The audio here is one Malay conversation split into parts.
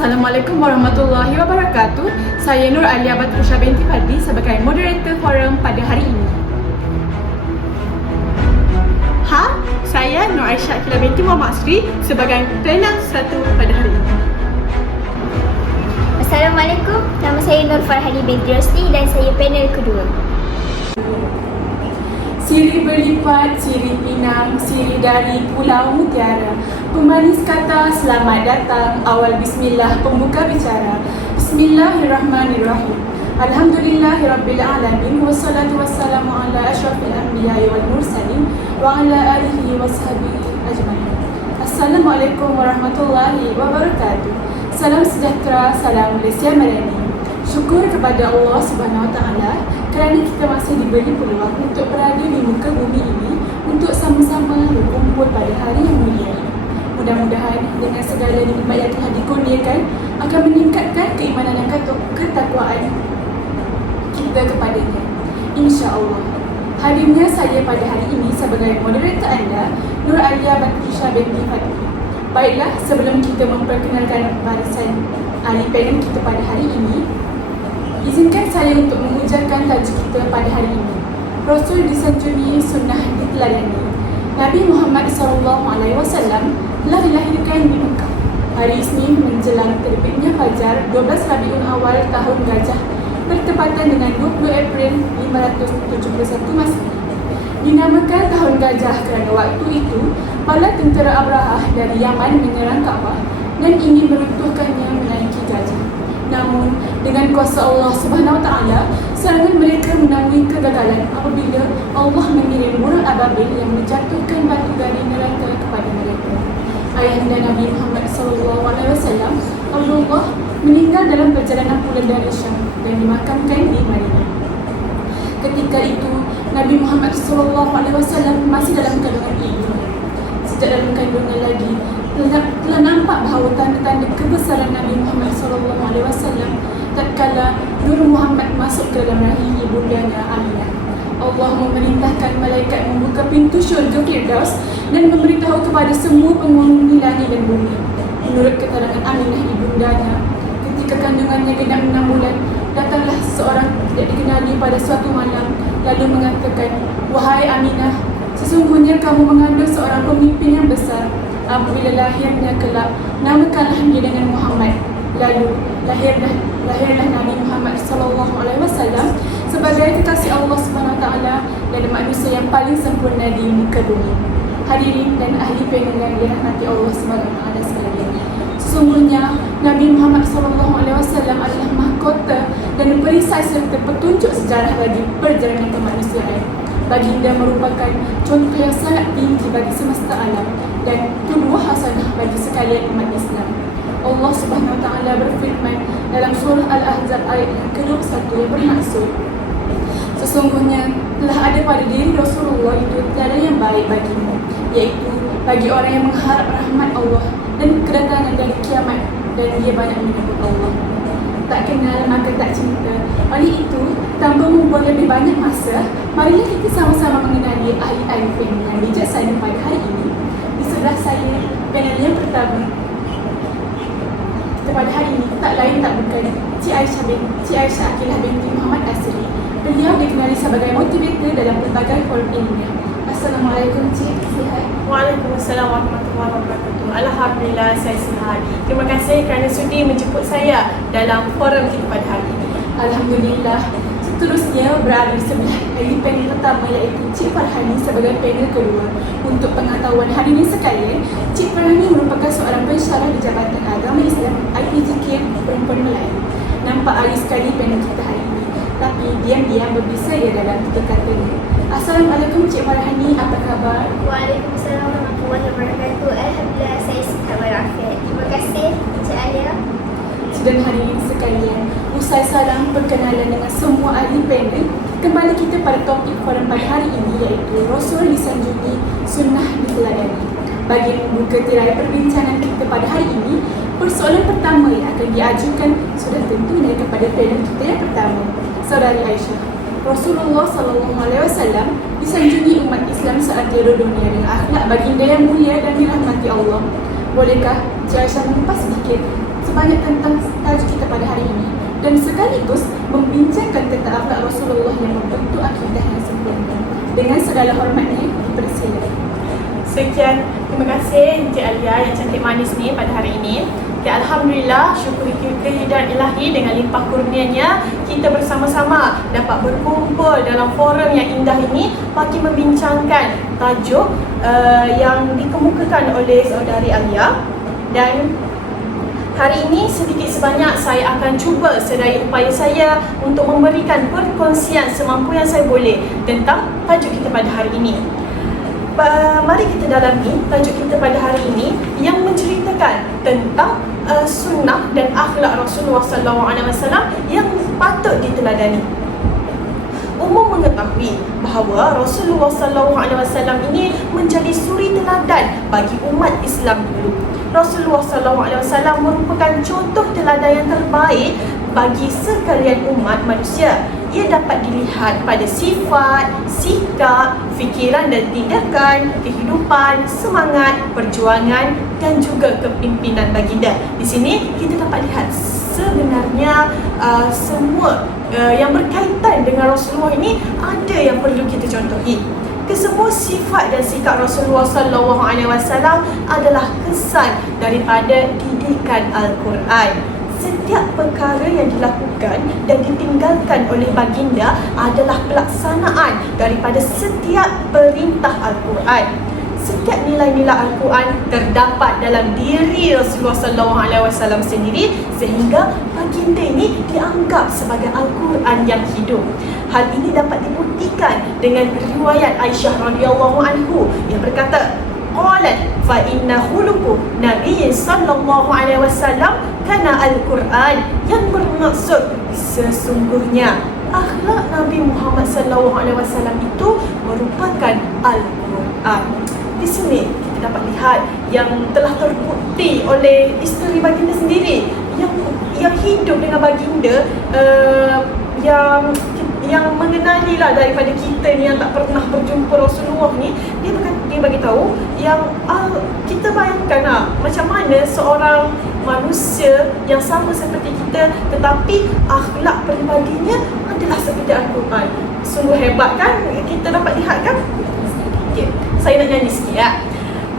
Assalamualaikum warahmatullahi wabarakatuh. Saya Nur Alia Batrisha binti Fadli sebagai moderator forum pada hari ini. Saya Nur Aisyah Akila binti Muhammad Sri sebagai panel 1 pada hari ini. Assalamualaikum, nama saya Nur Farhani binti Rosli dan saya panel kedua. Siri berlipat, siri pinang, siri dari Pulau Mutiara. Pemanis kata selamat datang, awal bismillah pembuka bicara. Bismillahirrahmanirrahim. Alhamdulillahirrabbilalamin. Wassalatu wassalamu ala ashrafil anbiya'i wal mursalin wa ala alihi wa sahbihi ajma'in. Assalamualaikum warahmatullahi wabarakatuh. Salam sejahtera, salam Malaysia Merani. Syukur kepada Allah Subhanahu Wa Taala kerana kita masih diberi peluang untuk berada di muka bumi ini untuk sama-sama berkumpul pada hari yang mulia ini. Mudah-mudahan dengan segala nikmat yang telah dikurniakan akan meningkatkan keimanan dan ketakwaan kita kepadanya. InsyaAllah. Hadirnya saya pada hari ini sebagai moderator anda, Nur Alia Batrisha binti Fadli. Baiklah, sebelum kita memperkenalkan barisan ahli panel kita pada hari ini, izinkan saya untuk mengujarkan tajuk kita pada hari ini. Rasul disanjungi, sunnah diteladani. Nabi Muhammad SAW telah dilahirkan di Mekah hari Isnin menjelang terbitnya fajar 12 Rabiul Awal tahun Gajah bertepatan dengan 20 April 571 Masehi. Dinamakan tahun Gajah kerana waktu itu bala tentera Abrahah dari Yaman menyerang Kaabah dan ingin meruntuhkannya menaiki gajah. Namun, dengan kuasa Allah Subhanahu Wa Taala, serangan mereka menemui kegagalan apabila Allah mengirim burung ababil yang menjatuhkan batu dari neraka kepada mereka. Ayahanda Nabi Muhammad SAW, Abdullah, meninggal dalam perjalanan pulang dari Syam dan dimakamkan di Madinah. Ketika itu, Nabi Muhammad SAW masih dalam kandungan ibu. Sejak dalam kandungan lagi, telah nampak bahawa tanda-tanda kebesaran Nabi Muhammad SAW tatkala Nur Muhammad masuk ke dalam rahim ibundanya Aminah. Allah memerintahkan malaikat membuka pintu syurga Firdaus dan memberitahu kepada semua penghuni langit dan bumi. Menurut keterangan Aminah ibundanya, ketika kandungannya genap 6 bulan, datanglah seseorang tidak dikenali pada suatu malam lalu mengatakan, "Wahai Aminah, sesungguhnya kamu mengandung seorang pemimpin yang besar. Apabila lahirnya kelak, namakanlah dia dengan Muhammad." Lalu lahirlah Nabi Muhammad SAW sebagai kekasih Allah SWT dan manusia yang paling sempurna di muka bumi. Hadirin dan ahli panel yang dirahmati Allah SWT sekalian, sesungguhnya Nabi Muhammad SAW adalah mahkota dan perisai serta petunjuk sejarah bagi perjalanan kemanusiaan. Baginda merupakan contoh yang sangat tinggi bagi semesta alam dan qudwah hasanah bagi sekalian umat Islam. Allah Subhanahu Wa Taala berfirman dalam surah Al-Ahzab ayat yang ke-21 yang bermaksud, sesungguhnya telah ada pada diri Rasulullah itu tiada yang baik bagimu, iaitu bagi orang yang mengharap rahmat Allah dan kedatangan dari kiamat, dan dia banyak menyebut Allah. Tak kenal maka tak cinta. Oleh itu, tanpa membuang lebih banyak masa, marilah kita sama-sama mengenali ahli-ahli panel yang bijaksana pada hari ini. Di sebelah saya, panel yang pertama kita pada hari ini tak lain tak bukan Cik Aisyah Akilah binti Muhammad Asri. Beliau dikenali sebagai motivator dalam pelbagai forum ilmiah. Assalamualaikum Cik, sihat? Waalaikumsalam warahmatullahi wabarakatuh. Alhamdulillah saya sihat. Terima kasih kerana sudi menjemput saya dalam forum kita pada hari ini. Alhamdulillah. Seterusnya berada di sebelah ahli panel pertama iaitu Cik Farhani sebagai panel kedua. Untuk pengetahuan hadirin sekalian, Cik Farhani merupakan seorang pensyarah di Jabatan Agama Islam IPJK Perempuan Melayu. Nampak alis sekali panel kita hari ini, tapi diam-diam berbisa ia dalam tutur katanya. Assalamualaikum Cik Farhani, apa khabar? Waalaikumsalam warahmatullahi wabarakatuh. Alhamdulillah saya sihat walafiat. Terima kasih Encik Alia. Dan hadirin sekalian, usai salam perkenalan dengan semua ahli panel, kembali kita pada topik forum pada hari ini iaitu Rasul disanjungi, sunnah diteladani. Bagi membuka tirai perbincangan kita pada hari ini, persoalan pertama yang akan diajukan sudah tentunya kepada panel kita yang pertama, Saudari Aisyah. Rasulullah SAW disanjungi umat Islam saat tiada dunia dengan akhlak baginda yang mulia dan dirahmati Allah. Bolehkah Cik Aisyah mengupas sedikit sebanyak tentang tajuk kita pada hari ini dan sekaligus membincangkan tentang akhlak Rasulullah yang membentuk akidah yang sempurna. Dengan segala hormatnya, bersila. Sekian, terima kasih Encik Alia yang cantik manis ni pada hari ini. Okay, Alhamdulillah, syukuri kehadiran ilahi dengan limpah kurnianya, kita bersama-sama dapat berkumpul dalam forum yang indah ini bagi membincangkan tajuk yang dikemukakan oleh saudari Alia. Dan hari ini sedikit sebanyak saya akan cuba sedaya upaya saya untuk memberikan perkongsian semampu yang saya boleh tentang tajuk kita pada hari ini. Mari kita dalami tajuk kita pada hari ini yang menceritakan tentang sunnah dan akhlak Rasulullah SAW yang patut diteladani. Umum mengetahui bahawa Rasulullah SAW ini menjadi suri teladan bagi umat Islam dulu. Rasulullah SAW merupakan contoh teladan yang terbaik bagi sekalian umat manusia. Ia dapat dilihat pada sifat, sikap, fikiran dan tindakan, kehidupan, semangat, perjuangan dan juga kepimpinan baginda. Di sini kita dapat lihat sebenarnya semua yang berkaitan dengan Rasulullah ini ada yang perlu kita contohi. Kesemua sifat dan sikap Rasulullah SAW adalah kesan daripada didikan Al-Quran. Setiap perkara yang dilakukan dan ditinggalkan oleh baginda adalah pelaksanaan daripada setiap perintah Al-Quran. Setiap nilai-nilai Al-Quran terdapat dalam diri Rasulullah SAW sendiri, sehingga baginda ini dianggap sebagai Al-Quran yang hidup. Hal ini dapat dibuktikan dengan riwayat Aisyah radhiyallahu anhu yang berkata, qalat fa inna khuluqu Nabi sallallahu alaihi wasallam kana Al-Quran, yang bermaksud sesungguhnya akhlak Nabi Muhammad sallallahu alaihi wasallam itu merupakan Al-Quran. Di sini kita dapat lihat yang telah terbukti oleh isteri baginda sendiri yang hidup dengan baginda, yang mengenalilah daripada kita ni yang tak pernah berjumpa Rasulullah ni. Dia bagi tahu yang kita bayangkan macam mana seorang manusia yang sama seperti kita tetapi akhlak peribadinya adalah seperti Al-Quran. Sungguh hebat kan? Kita dapat lihat kan? Okay, saya nak nyanyi sikit ya.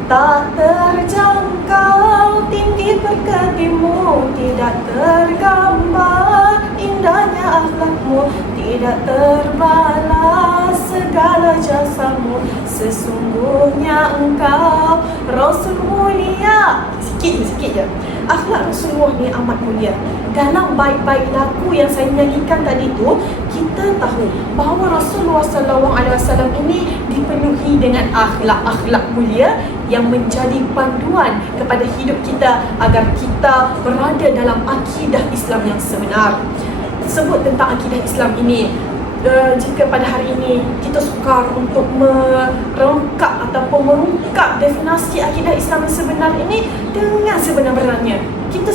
Tak terjangkau tinggi perkatimu, tidak tergambar indahnya akhlakmu, tidak terbalas segala jasamu, sesungguhnya engkau Rasul mulia. Sikit je. Akhlak Rasulullah ni amat mulia. Dalam baik-baik laku yang saya nyanyikan tadi tu, kita tahu bahawa Rasulullah SAW ini dipenuhi dengan akhlak-akhlak mulia yang menjadi panduan kepada hidup kita agar kita berada dalam akidah Islam yang sebenar. Sebut tentang akidah Islam ini, jika pada hari ini kita sukar untuk merengkap ataupun mengungkap definisi akidah Islam yang sebenar ini dengan sebenar-benarnya, kita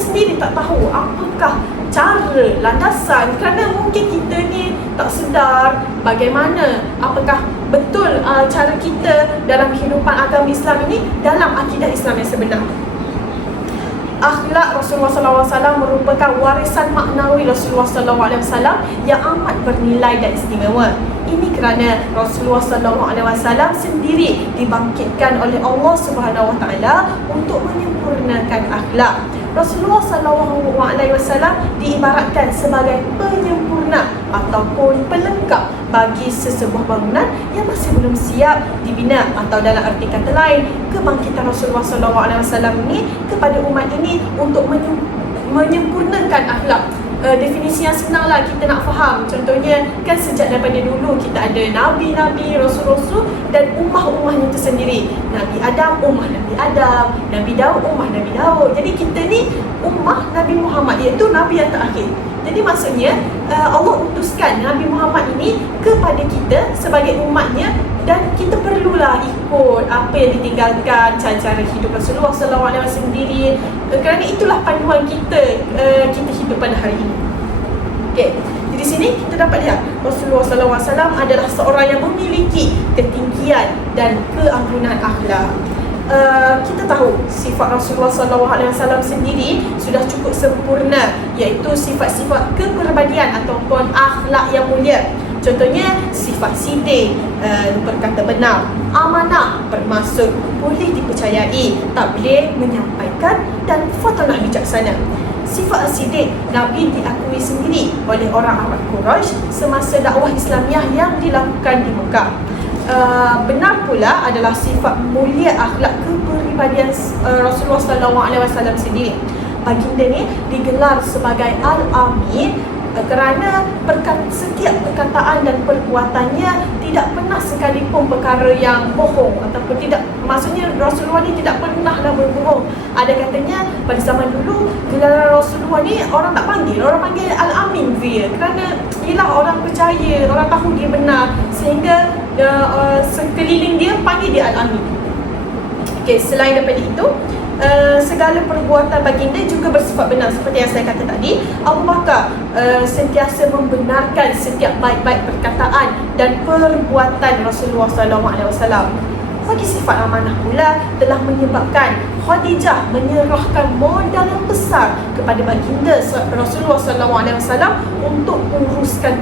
sendiri tak tahu apakah cara, landasan, kerana mungkin kita ni tak sedar bagaimana, apakah betul cara kita dalam kehidupan agama Islam ini dalam akidah Islam yang sebenar. Akhlak Rasulullah SAW merupakan warisan maknawi Rasulullah SAW yang amat bernilai dan istimewa. Ini kerana Rasulullah SAW sendiri dibangkitkan oleh Allah Subhanahu Wa Taala untuk menyempurnakan akhlak. Rasulullah SAW diibaratkan sebagai penyempurna ataupun pelengkap bagi sesebuah bangunan yang masih belum siap dibina, atau dalam arti kata lain, kebangkitan Rasulullah SAW ini kepada umat ini untuk menyempurnakan akhlak. Definisi yang senanglah kita nak faham. Contohnya kan sejak daripada dulu kita ada nabi-nabi, rasul-rasul dan ummah-ummahnya itu sendiri. Nabi Adam, ummah Nabi Adam, Nabi Daud, ummah Nabi Daud. Jadi kita ni ummah Nabi Muhammad, iaitu nabi yang terakhir. Jadi maksudnya Allah utuskan Nabi Muhammad ini kepada kita sebagai umatnya, dan kita perlulah ikut apa yang ditinggalkan, cara-cara hidup Rasulullah SAW sendiri, kerana itulah panduan kita hidup pada hari ini. Okay. Di sini kita dapat lihat Rasulullah SAW adalah seorang yang memiliki ketinggian dan keanggunan akhlak. kita tahu sifat Rasulullah SAW sendiri sudah cukup sempurna, iaitu sifat-sifat kepribadian ataupun akhlak yang mulia. Contohnya sifat sidik, berkata benar, amanah, bermaksud, boleh dipercayai, tak boleh menyampaikan, dan fatanah, bijaksana. Sifat sidik Nabi diakui sendiri oleh orang Arab Quraisy semasa dakwah Islamiah yang dilakukan di Mekah. Benar pula adalah sifat mulia akhlak kepribadian Rasulullah SAW sendiri. Baginda ni digelar sebagai Al-Amin kerana setiap perkataan dan perbuatannya tidak pernah sekalipun perkara yang bohong, ataupun tidak, maksudnya Rasulullah ni tidak pernahlah berbohong. Ada katanya pada zaman dulu gelaran Rasulullah ni orang tak panggil, orang panggil Al-Amin dia, kerana ialah orang percaya, orang tahu dia benar, sehingga sekeliling dia panggil dia Al-Amin. Okey, selain daripada itu, segala perbuatan baginda juga bersifat benar. Seperti yang saya kata tadi, Abu Bakar sentiasa membenarkan setiap baik-baik perkataan dan perbuatan Rasulullah SAW. Bagi sifat amanah pula telah menyebabkan Khadijah menyerahkan modal yang besar kepada baginda Rasulullah SAW untuk uruskan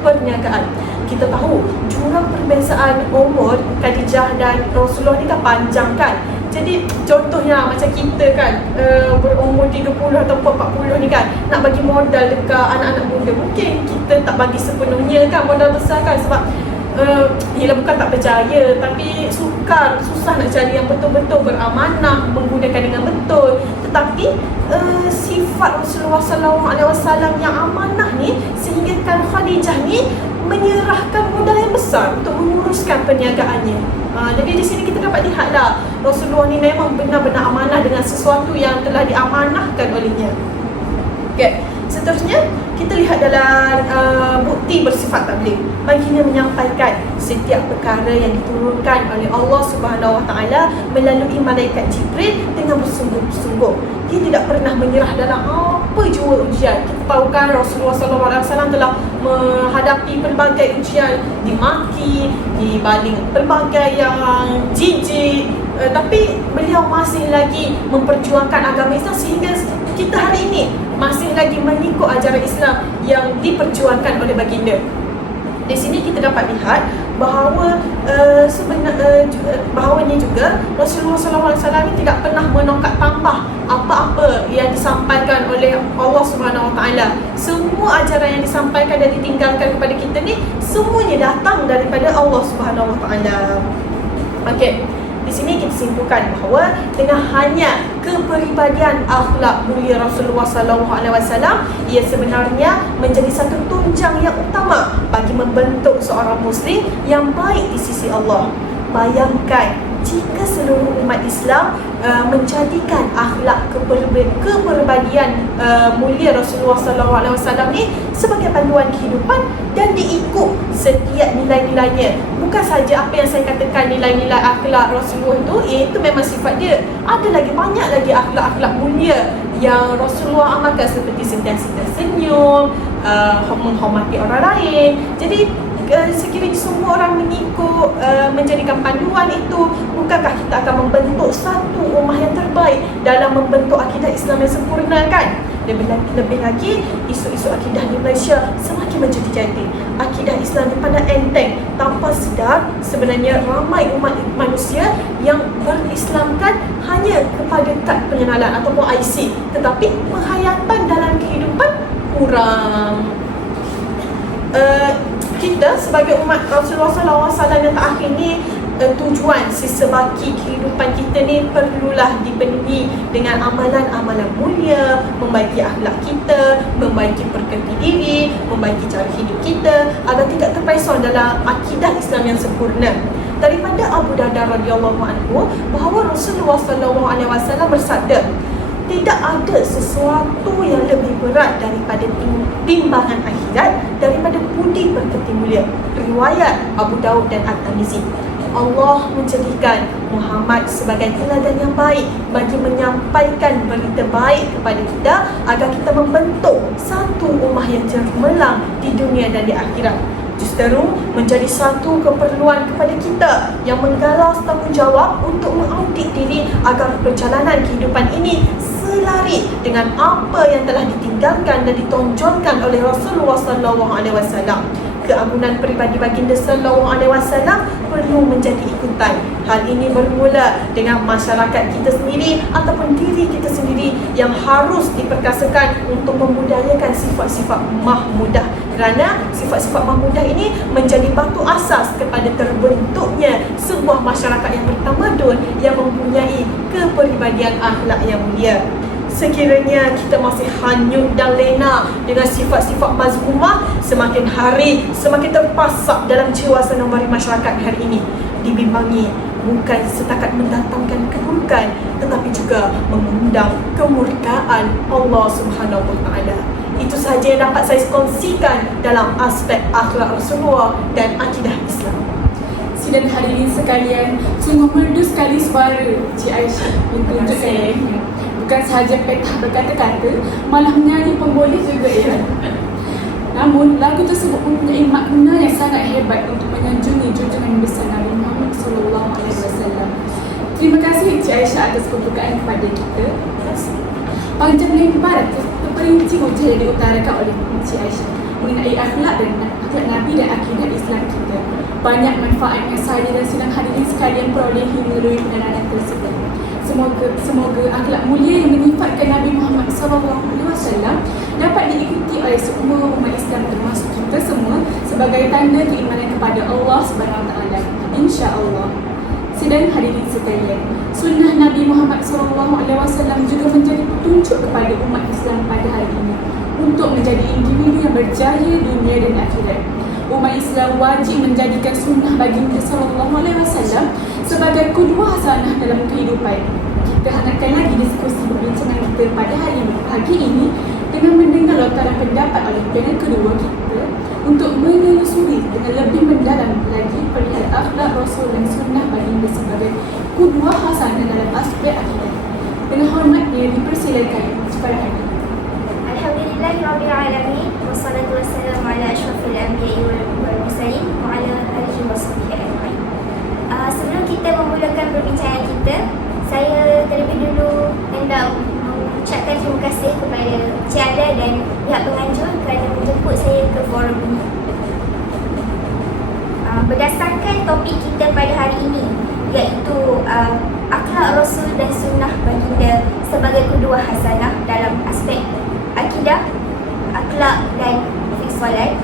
perniagaan. Kita tahu jurang perbezaan umur Khadijah dan Rasulullah ni kan panjang kan. Jadi contohnya macam kita kan, berumur 30 atau 40 ni kan, nak bagi modal dekat anak-anak muda, mungkin kita tak bagi sepenuhnya kan modal besar kan, sebab ialah bukan tak percaya, tapi susah nak cari yang betul-betul beramanah, menggunakan dengan betul. Tetapi sifat Rasulullah SAW yang amanah ni sehinggakan Khadijah ni menyerahkan modal yang besar untuk menguruskan perniagaannya. Jadi di sini kita dapat lihatlah Rasulullah ni memang benar-benar amanah dengan sesuatu yang telah diamanahkan olehnya. Okay. Seterusnya kita lihat dalam bukti bersifat tabligh. Baginda menyampaikan setiap perkara yang diturunkan oleh Allah Subhanahu Wa Taala melalui malaikat Jibril dengan bersungguh-sungguh. Dia tidak pernah menyerah dalam apa jua ujian. Kita tahu kan Rasulullah SAW telah menghadapi pelbagai ujian, dimaki, dibaling pelbagai yang jijik, tapi beliau masih lagi memperjuangkan agama Islam sehingga kita hari ini masih lagi mengikut ajaran Islam yang diperjuangkan oleh baginda. Di sini kita dapat lihat bahawa bahawanya juga Rasulullah SAW ini tidak pernah menongkat tambah apa-apa yang disampaikan oleh Allah Subhanahu Wa Taala. Semua ajaran yang disampaikan dan ditinggalkan kepada kita ni semuanya datang daripada Allah Subhanahu Wa Taala. Okey. Di sini kita simpulkan bahawa dengan hanya kepribadian akhlak mulia Rasulullah SAW, ia sebenarnya menjadi satu tunjang yang utama bagi membentuk seorang Muslim yang baik di sisi Allah. Bayangkan jika seluruh umat Islam menjadikan akhlak kepribadian mulia Rasulullah SAW ni sebagai panduan kehidupan dan diikut setiap nilai-nilainya. Bukan saja apa yang saya katakan nilai-nilai akhlak Rasulullah itu memang sifat dia. Ada lagi banyak lagi akhlak-akhlak mulia yang Rasulullah amalkan, seperti sentiasa tersenyum, menghormati orang lain. Jadi sekiranya semua orang mengikut, menjadikan panduan itu, bukankah kita akan membentuk satu ummah yang terbaik dalam membentuk akidah Islam yang sempurna kan? Lebih lagi, isu-isu akidah di Malaysia semakin menjadi-jadi. Akidah Islam dipandang enteng. Tanpa sedar, sebenarnya ramai umat manusia yang berislamkan hanya kepada kad pengenalan ataupun IC, tetapi penghayatan dalam kehidupan kurang. Kita sebagai umat Rasulullah SAW yang terakhir ni, tujuan sesebaki kehidupan kita ni perlulah dipenuhi dengan amalan-amalan mulia, membaiki akhlak kita, membaiki perkati diri, membaiki cara hidup kita agar tidak terpesong dalam akidah Islam yang sempurna. Daripada Abu Darda radhiyallahu anhu bahawa Rasulullah SAW bersabda, tidak ada sesuatu yang lebih berat daripada timbangan akhirat daripada budi pekerti mulia. Riwayat Abu Daud dan At-Tirmizi. Allah menjadikan Muhammad sebagai teladan yang baik bagi menyampaikan berita baik kepada kita agar kita membentuk satu ummah yang cemerlang di dunia dan di akhirat. Justru seteru menjadi satu keperluan kepada kita yang menggalas tanggungjawab untuk mengaudit diri agar perjalanan kehidupan ini selari dengan apa yang telah ditinggalkan dan ditonjolkan oleh Rasulullah SAW. Keagungan peribadi baginda sallallahu alaihi wasallam perlu menjadi ikutan. Hal ini bermula dengan masyarakat kita sendiri ataupun diri kita sendiri yang harus diperkasakan untuk membudayakan sifat-sifat mahmudah, kerana sifat-sifat mahmudah ini menjadi batu asas kepada terbentuknya sebuah masyarakat yang bertamadun yang mempunyai kepribadian akhlak yang mulia. Sekiranya kita masih hanyut dan lena dengan sifat-sifat mazmumah, semakin hari semakin terpasak dalam jiwa sanubari masyarakat hari ini, dibimbangi bukan setakat mendatangkan keburukan tetapi juga mengundang kemurkaan Allah Subhanahu Wa Taala. Itu sahaja yang dapat saya kongsikan dalam aspek akhlak Rasulullah dan akidah Islam. Sidang hadirin sekalian, sungguh merdu sekali suara Cik Aisyah menunjukkan bukan sahaja petah berkata-kata, malah menyanyi pun boleh juga ya. Namun lagu tersebut mempunyai makna yang sangat hebat untuk menyanjungi junjungan besar Nabi Muhammad SAW. Terima kasih Cik Aisyah atas pembukaan kepada kita. Panjang lebar terperinci hujah yang diutarakan oleh Cik Aisyah mengenai akhlak Nabi dan akidah Islam kita. Banyak manfaat yang saya dan sidang hadirin sekalian perolehi melalui penerangan tersebut. Semoga akhlak mulia yang menyifatkan Nabi Muhammad SAW dapat diikuti oleh semua umat Islam termasuk kita semua sebagai tanda keimanan kepada Allah SWT. InsyaAllah. Sidang hadirin sekalian, sunnah Nabi Muhammad SAW juga menjadi petunjuk kepada umat Islam pada hari ini untuk menjadi individu yang berjaya dunia dan akhirat. Umat Islam wajib menjadikan sunnah baginda SAW sebagai qudwah hasanah dalam kehidupan. Kita hangatkan lagi diskusi perbincangan kita pada hari ini dengan mendengar lontaran pendapat oleh panel kedua kita untuk menelusuri dengan lebih mendalam lagi perihal akhlak Rasul dan sunnah baginda sebagai qudwah hasanah dalam aspek akidah. Dengan hormatnya dipersilakan kepada Hadi. Alhamdulillahirrabbilalamin. Wassalatu wassalamu ala asyrafil anbiya'i wal mursalin wa ala alihi wa sahbihi ajma'in. Sebelum kita memulakan perbincangan kita, saya terlebih dulu hendak mengucapkan terima kasih kepada Cik Ada dan pihak penganjur kerana menjemput saya ke forum ini. Berdasarkan topik kita pada hari ini, iaitu akhlak Rasul dan sunnah baginda sebagai qudwah hasanah dalam aspek akidah, akhlak dan fiqh solat.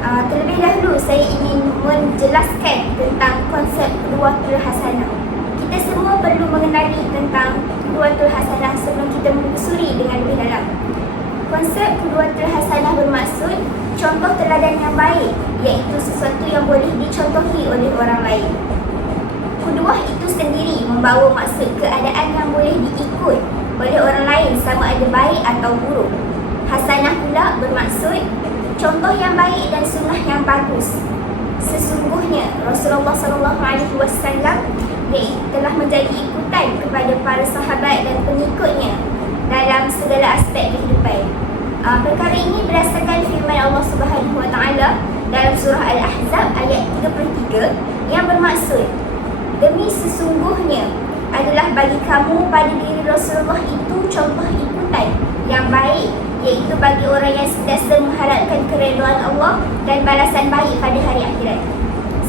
Terlebih dahulu saya ingin menjelaskan tentang konsep qudwatul hasanah. Kita semua perlu mengenali tentang qudwatul hasanah sebelum kita menelusuri dengan lebih dalam. Konsep qudwatul hasanah bermaksud contoh teladan yang baik, iaitu sesuatu yang boleh dicontohi oleh orang lain. Qudwah itu sendiri membawa maksud keadaan yang boleh diikut oleh orang lain sama ada baik atau buruk. Hasanah pula bermaksud contoh yang baik dan sunnah yang bagus. Sesungguhnya Rasulullah SAW telah menjadi ikutan kepada para sahabat dan pengikutnya dalam segala aspek kehidupan. Perkara ini berdasarkan firman Allah Subhanahu Wa Taala dalam surah Al-Ahzab ayat 33 yang bermaksud, demi sesungguhnya adalah bagi kamu pada diri Rasulullah itu contoh ikutan yang baik, iaitu bagi orang yang sentiasa mengharapkan keredaan Allah dan balasan baik pada hari akhirat,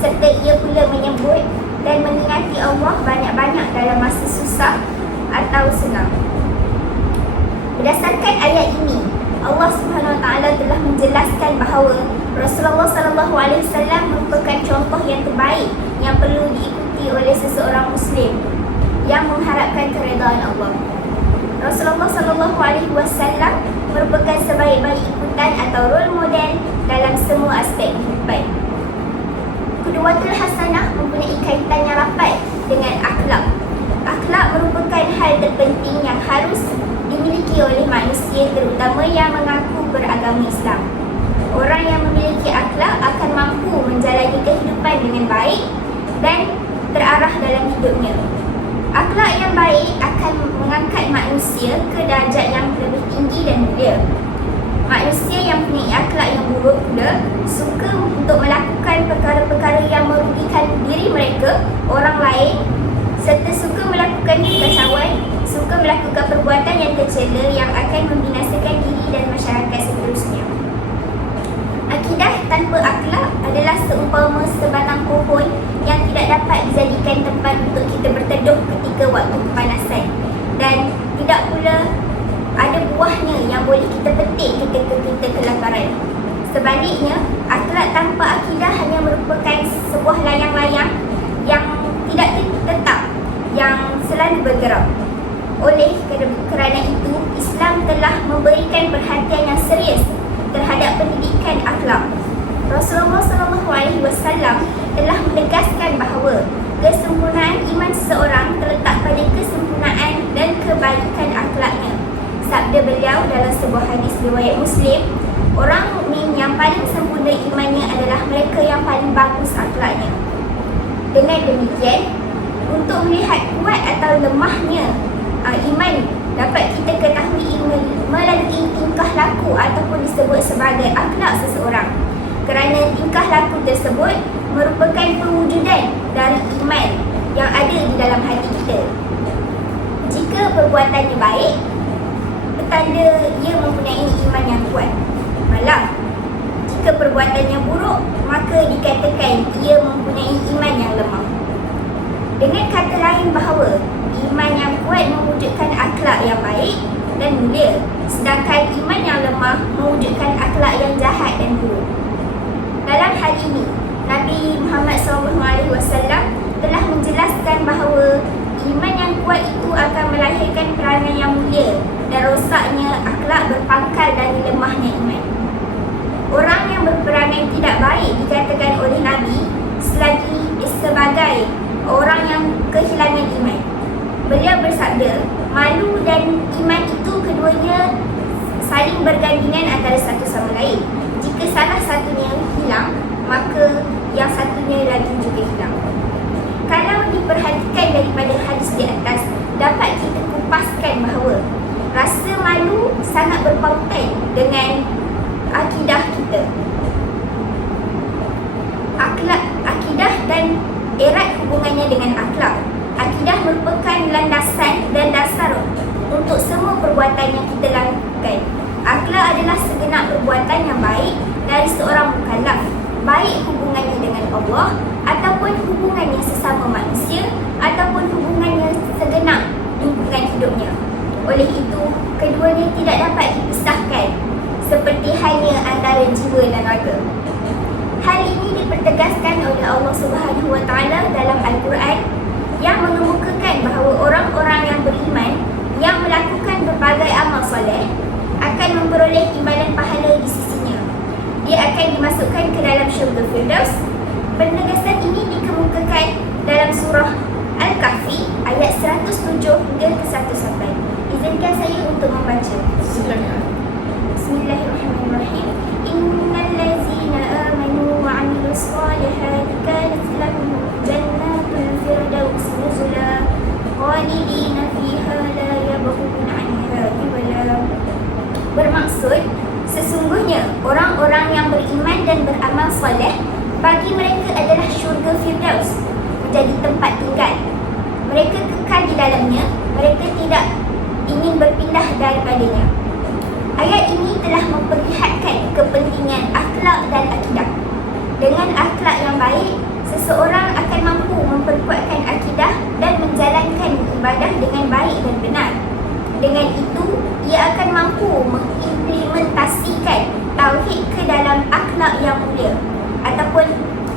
serta ia pula menyebut dan mengingati Allah banyak-banyak dalam masa susah atau senang. Berdasarkan ayat ini, Allah Subhanahu Wa Taala telah menjelaskan bahawa Rasulullah SAW merupakan contoh yang terbaik yang perlu diikuti oleh seseorang Muslim yang mengharapkan keredaan Allah. Rasulullah SAW merupakan sebaik-baik ikutan atau role model dalam semua aspek kehidupan. Qudwatul hasanah mempunyai kaitan yang rapat dengan akhlak. Akhlak merupakan hal terpenting yang harus dimiliki oleh manusia, terutama yang mengaku beragama Islam. Orang yang memiliki akhlak akan mampu menjalani kehidupan dengan baik dan terarah dalam hidupnya. Akhlak yang baik akan mengangkat manusia ke darjat yang lebih tinggi dan mulia. Manusia yang mempunyai akhlak yang buruk buruk pula suka untuk melakukan perkara-perkara yang merugikan diri mereka, orang lain, serta suka melakukan kekacauan, suka melakukan perbuatan yang tercela yang akan membinasakan diri dan masyarakat seterusnya. Akidah tanpa akhlak adalah seumpama sebatang pohon yang tidak dapat dijadikan tempat untuk kita berteduh ketika waktu kepanasan, dan tidak pula ada buahnya yang boleh kita petik ketika kita kelaparan. Sebaliknya, akhlak tanpa akidah hanya merupakan sebuah layang-layang yang tidak tetap, yang selalu bergerak. Oleh kerana itu, Islam telah memberikan perhatian yang serius terhadap pendidikan akhlak. Rasulullah SAW telah menegaskan bahawa kesempurnaan iman seseorang terletak pada kesempurnaan dan kebaikan akhlaknya. Sabda beliau dalam sebuah hadis riwayat Muslim, orang mukmin yang paling sempurna imannya adalah mereka yang paling bagus akhlaknya. Dengan demikian, untuk melihat kuat atau lemahnya iman dapat kita ketahui melalui tingkah laku ataupun disebut sebagai akhlak seseorang. Kerana tingkah laku tersebut merupakan perwujudan dari iman yang ada di dalam hati kita. Jika perbuatannya baik, petanda ia mempunyai iman yang kuat. Malah, jika perbuatannya buruk, maka dikatakan ia mempunyai iman yang lemah. Dengan kata lain bahawa iman yang kuat mewujudkan akhlak yang baik dan mulia, sedangkan iman yang lemah mewujudkan akhlak yang jahat dan buruk. Dalam hal ini, Nabi Muhammad SAW telah menjelaskan bahawa iman yang kuat itu akan melahirkan perangai yang mulia dan rosaknya akhlak berpangkal dari lemahnya iman. Orang yang berperangai tidak baik dikatakan oleh Nabi sebagai orang yang kehilangan iman. Beliau bersabda, malu dan iman itu keduanya saling bergandingan antara satu sama lain. Jika salah satunya hilang, maka yang satunya lagi juga hilang. Kalau diperhatikan daripada hadis di atas, dapat kita kupaskan bahawa rasa malu sangat berpautan dengan akidah kita. Akidah dan erat hubungannya dengan akhlak. Akidah merupakan landasan dan dasar untuk semua perbuatan yang kita lakukan. Akhlak adalah segenap perbuatan yang baik dari seorang mukallaf, baik hubungannya dengan Allah ataupun hubungannya sesama manusia ataupun hubungannya segenap lingkungan hidupnya. Oleh itu, keduanya tidak dapat dipisahkan seperti halnya antara jiwa dan raga. Hal ini dipertegaskan oleh Allah Subhanahu Wa Taala dalam Al-Quran yang mengemukakan bahawa orang-orang yang beriman yang melakukan berbagai amal soleh akan memperoleh imbalan pahala di sisinya. Dia akan dimasukkan ke dalam syurga Firdaus. Penegasan ini dikemukakan dalam surah Al-Kahfi ayat 107 hingga ke 109. Izinkan saya untuk membaca. Silakan. Bismillahirrahmanirrahim. Innal ladzina amanu wa 'amilus solihati kanat lahum jannatul firdaus nuzula khalidina fiha la yabghuna 'anha hiwala. Bermaksud, sesungguhnya orang-orang yang beriman dan beramal soleh, bagi mereka adalah syurga Firdaus, menjadi tempat tinggal. Mereka kekal di dalamnya, mereka tidak ingin berpindah daripadanya. Ayat ini telah memperlihatkan kepentingan akhlak dan akidah. Dengan akhlak yang baik, seseorang akan mampu memperkuatkan akidah dan menjalankan ibadah dengan baik dan benar. Dengan itu, ia akan mampu mengimplementasikan tauhid ke dalam akhlak yang mulia ataupun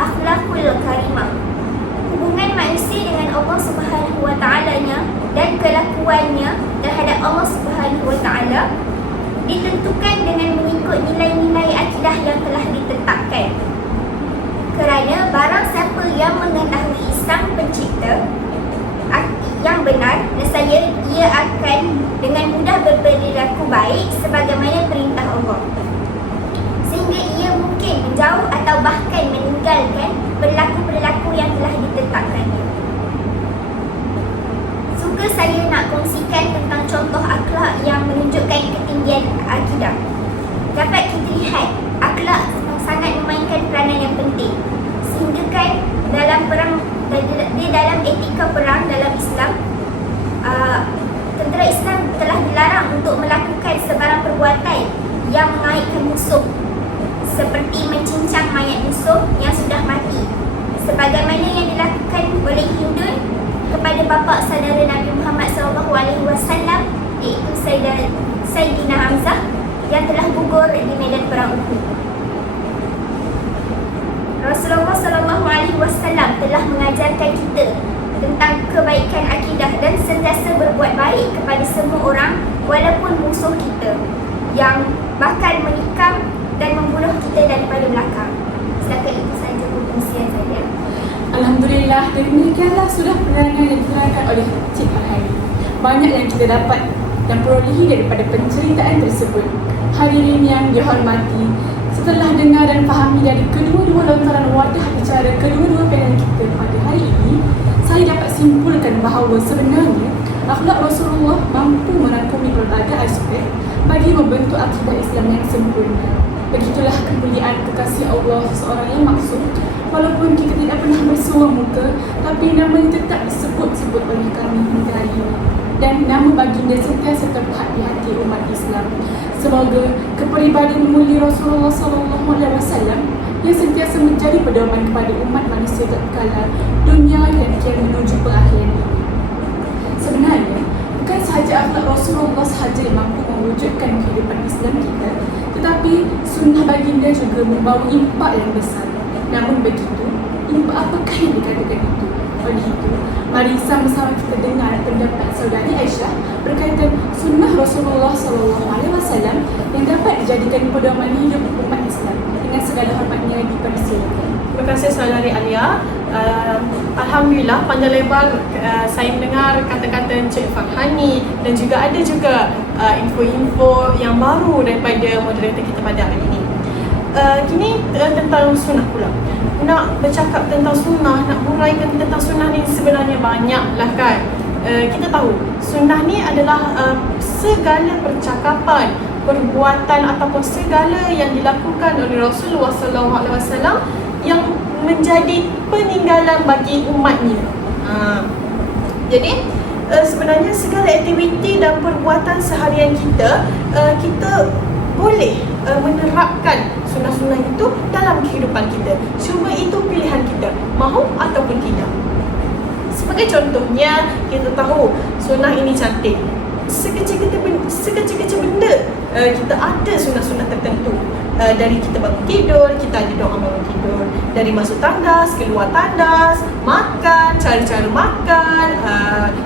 akhlakul karimah. Hubungan manusia dengan Allah Subhanahu Wa Taala-nya dan kelakuannya terhadap Allah Subhanahu Wa Taala ditentukan dengan mengikut nilai-nilai akidah yang telah ditetapkan. Kerana barang siapa yang mengetahui Sang Pencipta yang benar, nescaya ia akan dengan mudah berperilaku baik sebagaimana perintah Allah, sehingga ia mungkin menjauh atau bahkan meninggalkan perilaku-perilaku yang telah ditetapkannya. Suka saya nak kongsikan tentang contoh akhlak yang menunjukkan ketinggian akidah. Dapat kita lihat akhlak bapa saudara Nabi Muhammad SAW, iaitu Sayyidina Hamzah yang telah gugur di medan perang Uhud. Rasulullah SAW telah mengajarkan kita tentang kebaikan akidah dan sentiasa berbuat baik kepada semua orang walaupun musuh kita yang bakal menikam dan membunuh kita daripada belakang. Setakat itu saja perkongsian saya. Alhamdulillah, demikianlah sudah penerangan yang diterangkan oleh Cik Al-Hari. Banyak yang kita dapat dan perolehi daripada penceritaan tersebut. Hadirin yang dihormati, setelah dengar dan fahami dari kedua-dua lontaran wadah bicara kedua-dua panel kita pada hari ini, saya dapat simpulkan bahawa sebenarnya akhlak Rasulullah mampu merangkumi berbagai aspek bagi membentuk akidah Islam yang sempurna. Begitulah kemuliaan kekasih Allah seseorang yang maksud. Walaupun kita tidak pernah bersua muka, tapi namanya tetap disebut-sebut oleh kami hingga hari ini. Dan nama baginda sentiasa terpahat di hati umat Islam. Semoga kepribadian mulia Rasulullah SAW yang sentiasa menjadi pedoman kepada umat manusia tatkala dunia dan kian menuju pengakhiran ini. Sebenarnya, bukan sahaja akhlak Rasulullah sahaja yang mampu mewujudkan kehidupan Islam kita, tetapi sunnah baginda juga membawa impak yang besar. Namun begitu, impak apakah yang dikatakan itu? Oleh itu, mari sama-sama kita dengar pendapat saudari Aisyah berkaitan sunnah Rasulullah SAW yang dapat dijadikan pedoman hidup umat Islam. Dengan segala hormatnya dipersilakan. Terima kasih saudari Alia. Alhamdulillah panjang lebar saya mendengar kata-kata Encik Farhani dan juga ada juga info-info yang baru daripada moderator kita pada hari ini. Kini tentang sunnah pula. Nak bercakap tentang sunnah, nak huraikan tentang sunnah ni sebenarnya banyaklah kan. Kita tahu sunnah ni adalah segala percakapan, perbuatan ataupun segala yang dilakukan oleh Rasulullah SAW yang menjadi peninggalan bagi umatnya. Jadi sebenarnya segala aktiviti dan perbuatan seharian kita, kita boleh menerapkan sunnah-sunnah itu dalam kehidupan kita. Cuma itu pilihan kita, mahu ataupun tidak. Sebagai contohnya, kita tahu sunnah ini cantik. Sekecil-kecil benda kita ada sunnah-sunnah tertentu. Dari kita bangun tidur, kita ada doa bangun tidur. Dari masuk tandas, keluar tandas, makan, cara-cara makan,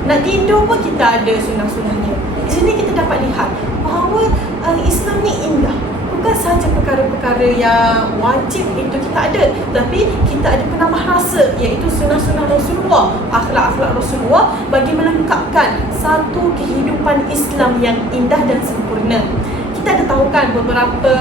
nak tidur pun kita ada sunnah-sunnahnya. Di sini kita dapat lihat bahawa Islam ni indah. Bukan sahaja perkara-perkara yang wajib itu kita ada, tapi kita ada penambah rasa, iaitu sunnah-sunnah Rasulullah, akhlak-akhlak Rasulullah bagi melengkapkan satu kehidupan Islam yang indah dan sempurna. Kita ada tahu kan beberapa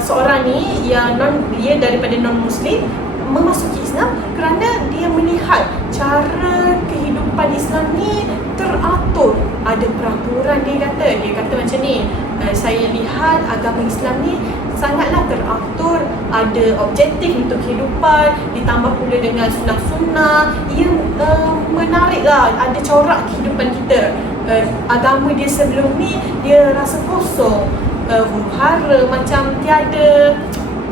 seorang ni yang dia daripada non-Muslim memasuki Islam kerana dia melihat cara kehidupan Islam ni teratur, ada peraturan. Dia kata macam ni, saya lihat agama Islam ni sangatlah teratur, ada objektif untuk kehidupan, ditambah pula dengan sunnah-sunnah yang menariklah, ada corak kehidupan kita. Agama dia sebelum ni dia rasa kosong, huru-hara, macam tiada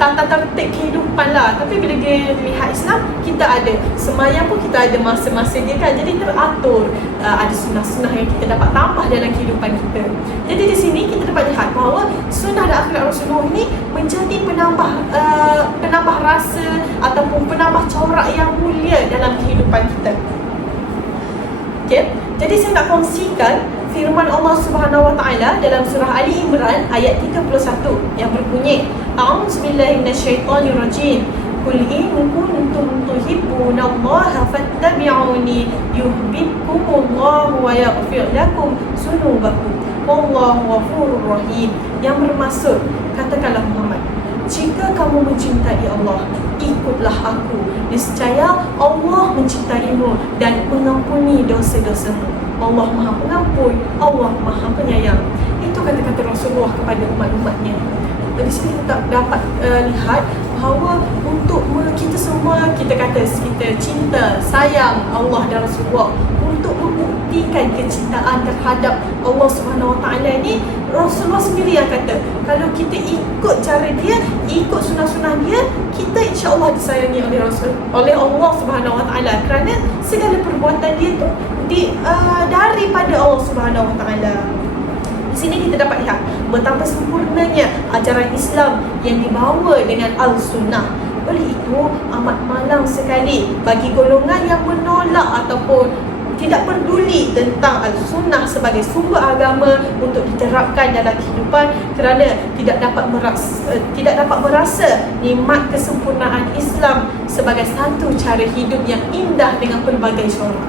tata tertib kehidupan lah. Tapi bila dia lihat Islam, kita ada semayang pun kita ada masa-masa dia kan, jadi teratur. Ada sunnah-sunnah yang kita dapat tambah dalam kehidupan kita. Jadi di sini kita dapat lihat bahawa sunnah dan akhlak Rasulullah ini menjadi penambah rasa ataupun penambah corak yang mulia dalam kehidupan kita. Okay? Jadi saya nak kongsikan firman Allah Subhanahu Wa Taala dalam surah Ali Imran ayat 31 yang berbunyi, A'udzubillahi minasyaitonirrajim. Qul in kuntum tuhibbunallaha fattabi'uni yuhibbukumullahu wa yaghfir lakum dzunubakum. Wallahu ghafurur rahim. Yang bermaksud, katakanlah Muhammad, jika kamu mencintai Allah, ikutlah aku. Niscaya Allah mencintaimu dan mengampuni dosa-dosamu. Allah Maha Pengampun, Allah Maha Penyayang. Itu kata-kata Rasulullah kepada umat-umatnya. Di sini kita dapat lihat bahawa untuk kita semua, kita kata kita cinta, sayang Allah dan Rasulullah, untuk membuktikan kecintaan terhadap Allah Subhanahu Wa Taala ni, Rasulullah sendiri yang kata, kalau kita ikut cara dia, ikut sunnah-sunnah dia, kita insya-Allah disayangi oleh Allah Subhanahu Wa Taala, kerana segala perbuatan dia tu daripada Allah Subhanahu Wa Taala. Di sini kita dapat lihat betapa sempurnanya ajaran Islam yang dibawa dengan Al-Sunnah. Oleh itu, amat malang sekali bagi golongan yang menolak ataupun tidak peduli tentang Al-Sunnah sebagai sumber agama untuk diterapkan dalam kehidupan, kerana tidak dapat merasa nikmat kesempurnaan Islam sebagai satu cara hidup yang indah dengan pelbagai corak.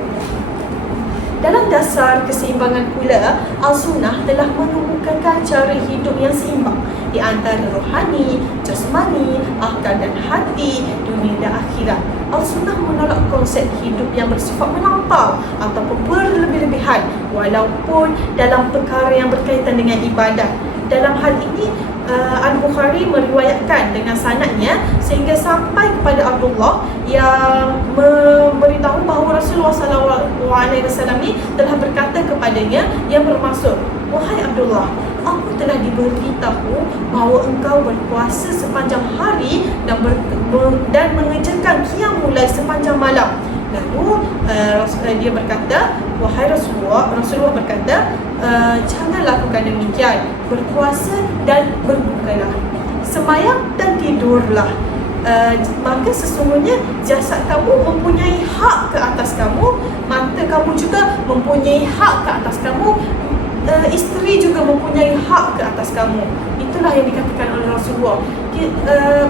Dalam dasar keseimbangan pula, Al-Sunnah telah mengemukakan cara hidup yang seimbang di antara rohani, jasmani, akal dan hati, dunia dan akhirat. Al-Sunnah menolak konsep hidup yang bersifat melampau ataupun berlebih-lebihan, walaupun dalam perkara yang berkaitan dengan ibadat. Dalam hal ini, Al-Bukhari meriwayatkan dengan sanadnya sehingga sampai kepada Abdullah yang memberitahu bahawa Rasulullah SAW ni telah berkata kepadanya, yang bermaksud, "Wahai Abdullah, aku telah diberitahu bahawa engkau berpuasa sepanjang hari dan mengerjakan qiyam mulai sepanjang malam." Lalu dia berkata, "Wahai Rasulullah berkata, jangan lakukan demikian. Berpuasa dan berbukalah, sembahyang dan tidurlah. Maka sesungguhnya jasad kamu mempunyai hak ke atas kamu, mata kamu juga mempunyai hak ke atas kamu, isteri juga mempunyai hak ke atas kamu." Itulah yang dikatakan oleh Rasulullah.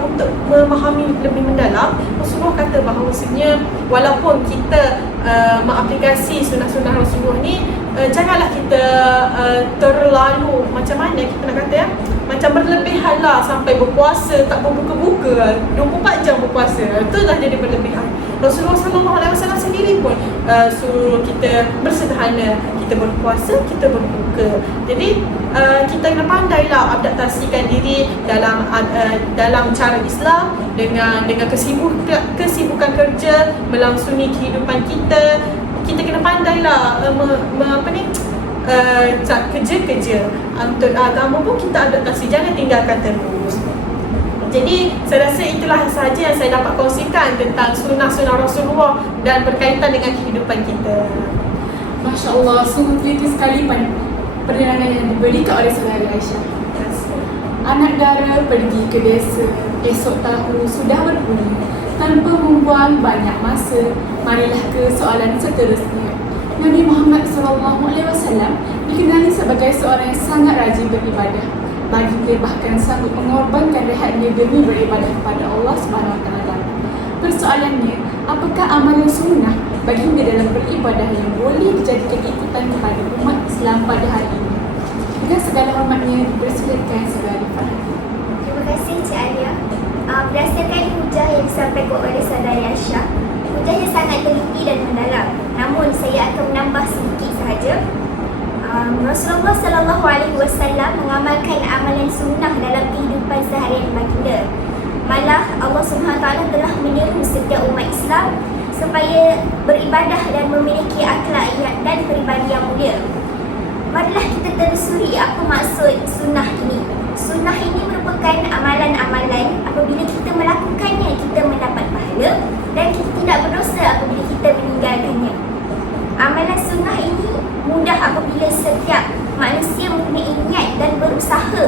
Untuk memahami lebih mendalam, Rasulullah kata bahawasanya walaupun kita mengaplikasi sunnah-sunnah Rasulullah ni, janganlah kita terlalu, macam mana kita nak kata ya, macam berlebihan lah, sampai berpuasa tak berbuka-buka 24 jam berpuasa. Itu dah jadi berlebihan. Rasulullah SAW sendiri pun suruh kita bersederhana, kita berpuasa, kita berbuka. Jadi kita kena pandailah adaptasikan diri dalam cara Islam dengan kesibukan kerja, melangsungi kehidupan kita. Kita kena pandailah kerja-kerja untuk agama pun kita adaptasi, jangan tinggalkan terus. Jadi saya rasa itulah sahaja yang saya dapat kongsikan tentang sunnah-sunnah Rasulullah dan berkaitan dengan kehidupan kita. Masya Allah, sungguh teliti sekali penerangan yang diberikan oleh saudari Aisyah. Anak dara pergi ke desa, esok tahu sudah berbunyi. Tanpa membuang banyak masa, marilah ke soalan seterusnya. Nabi Muhammad SAW dikenali sebagai seorang yang sangat rajin beribadah. Baginda bahkan sanggup mengorbankan rehatnya demi beribadah kepada Allah SWT. Persoalannya, apakah amalan sunnah baginda dalam beribadah yang boleh dijadikan ikutan kepada umat Islam pada hari ini? Dengan segala hormatnya, dipersilakan saudari Farhan. Terima kasih Cik Alia. Berdasarkan hujah yang disampaikan oleh saudari Aisyah, hujahnya sangat teliti dan mendalam. Namun saya akan menambah sedikit sahaja. Rasulullah SAW mengamalkan amalan sunnah dalam kehidupan seharian baginda. Malah Allah SWT telah menyeru setiap umat Islam supaya beribadah dan memiliki akhlak dan peribadi yang mulia. Marilah kita telusuri apa maksud sunnah ini. Sunnah ini merupakan amalan-amalan apabila kita melakukannya kita mendapat pahala dan kita tidak berdosa apabila kita meninggalkannya. Amalan sunnah ini mudah apabila setiap manusia mempunyai niat dan berusaha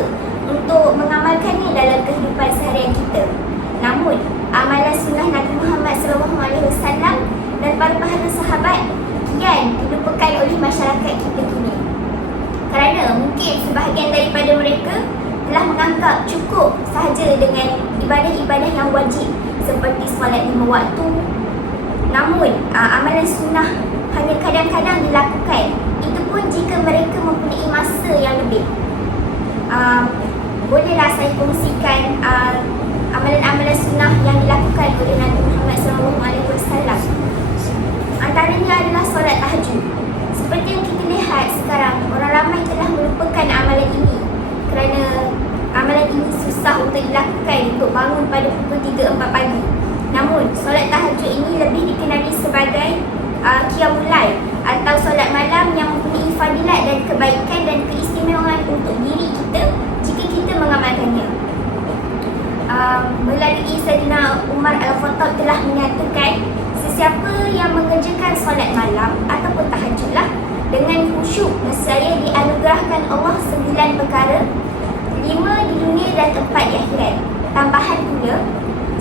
untuk mengamalkannya dalam kehidupan seharian kita. Namun, amalan sunnah Nabi Muhammad SAW dan para pahala sahabat kian dilupakan oleh masyarakat kita kini. Kerana mungkin sebahagian daripada mereka telah menganggap cukup sahaja dengan ibadah-ibadah yang wajib seperti solat 5 waktu. Namun, amalan sunnah hanya kadang-kadang dilakukan. Itu pun jika mereka mempunyai masa yang lebih. Bolehlah saya kongsikan amalan-amalan sunnah yang dilakukan oleh Nabi Muhammad SAW. Antaranya adalah solat tahajud. Seperti yang kita lihat sekarang, orang ramai telah melupakan amalan ini kerana amalan ini susah untuk dilakukan, untuk bangun pada pukul 3-4 pagi. Namun, solat tahajud ini lebih dikenali sebagai qiyamul lail atau solat malam kebaikan dan keistimewaan untuk diri kita jika kita mengamalkannya. Melalui Sayyidina Umar Al-Khattab telah menyatakan, sesiapa yang mengerjakan solat malam ataupun tahajudlah dengan khusyuk, nescaya dianugerahkan Allah 9 perkara, 5 di dunia dan 4 di akhirat. Tambahan pula,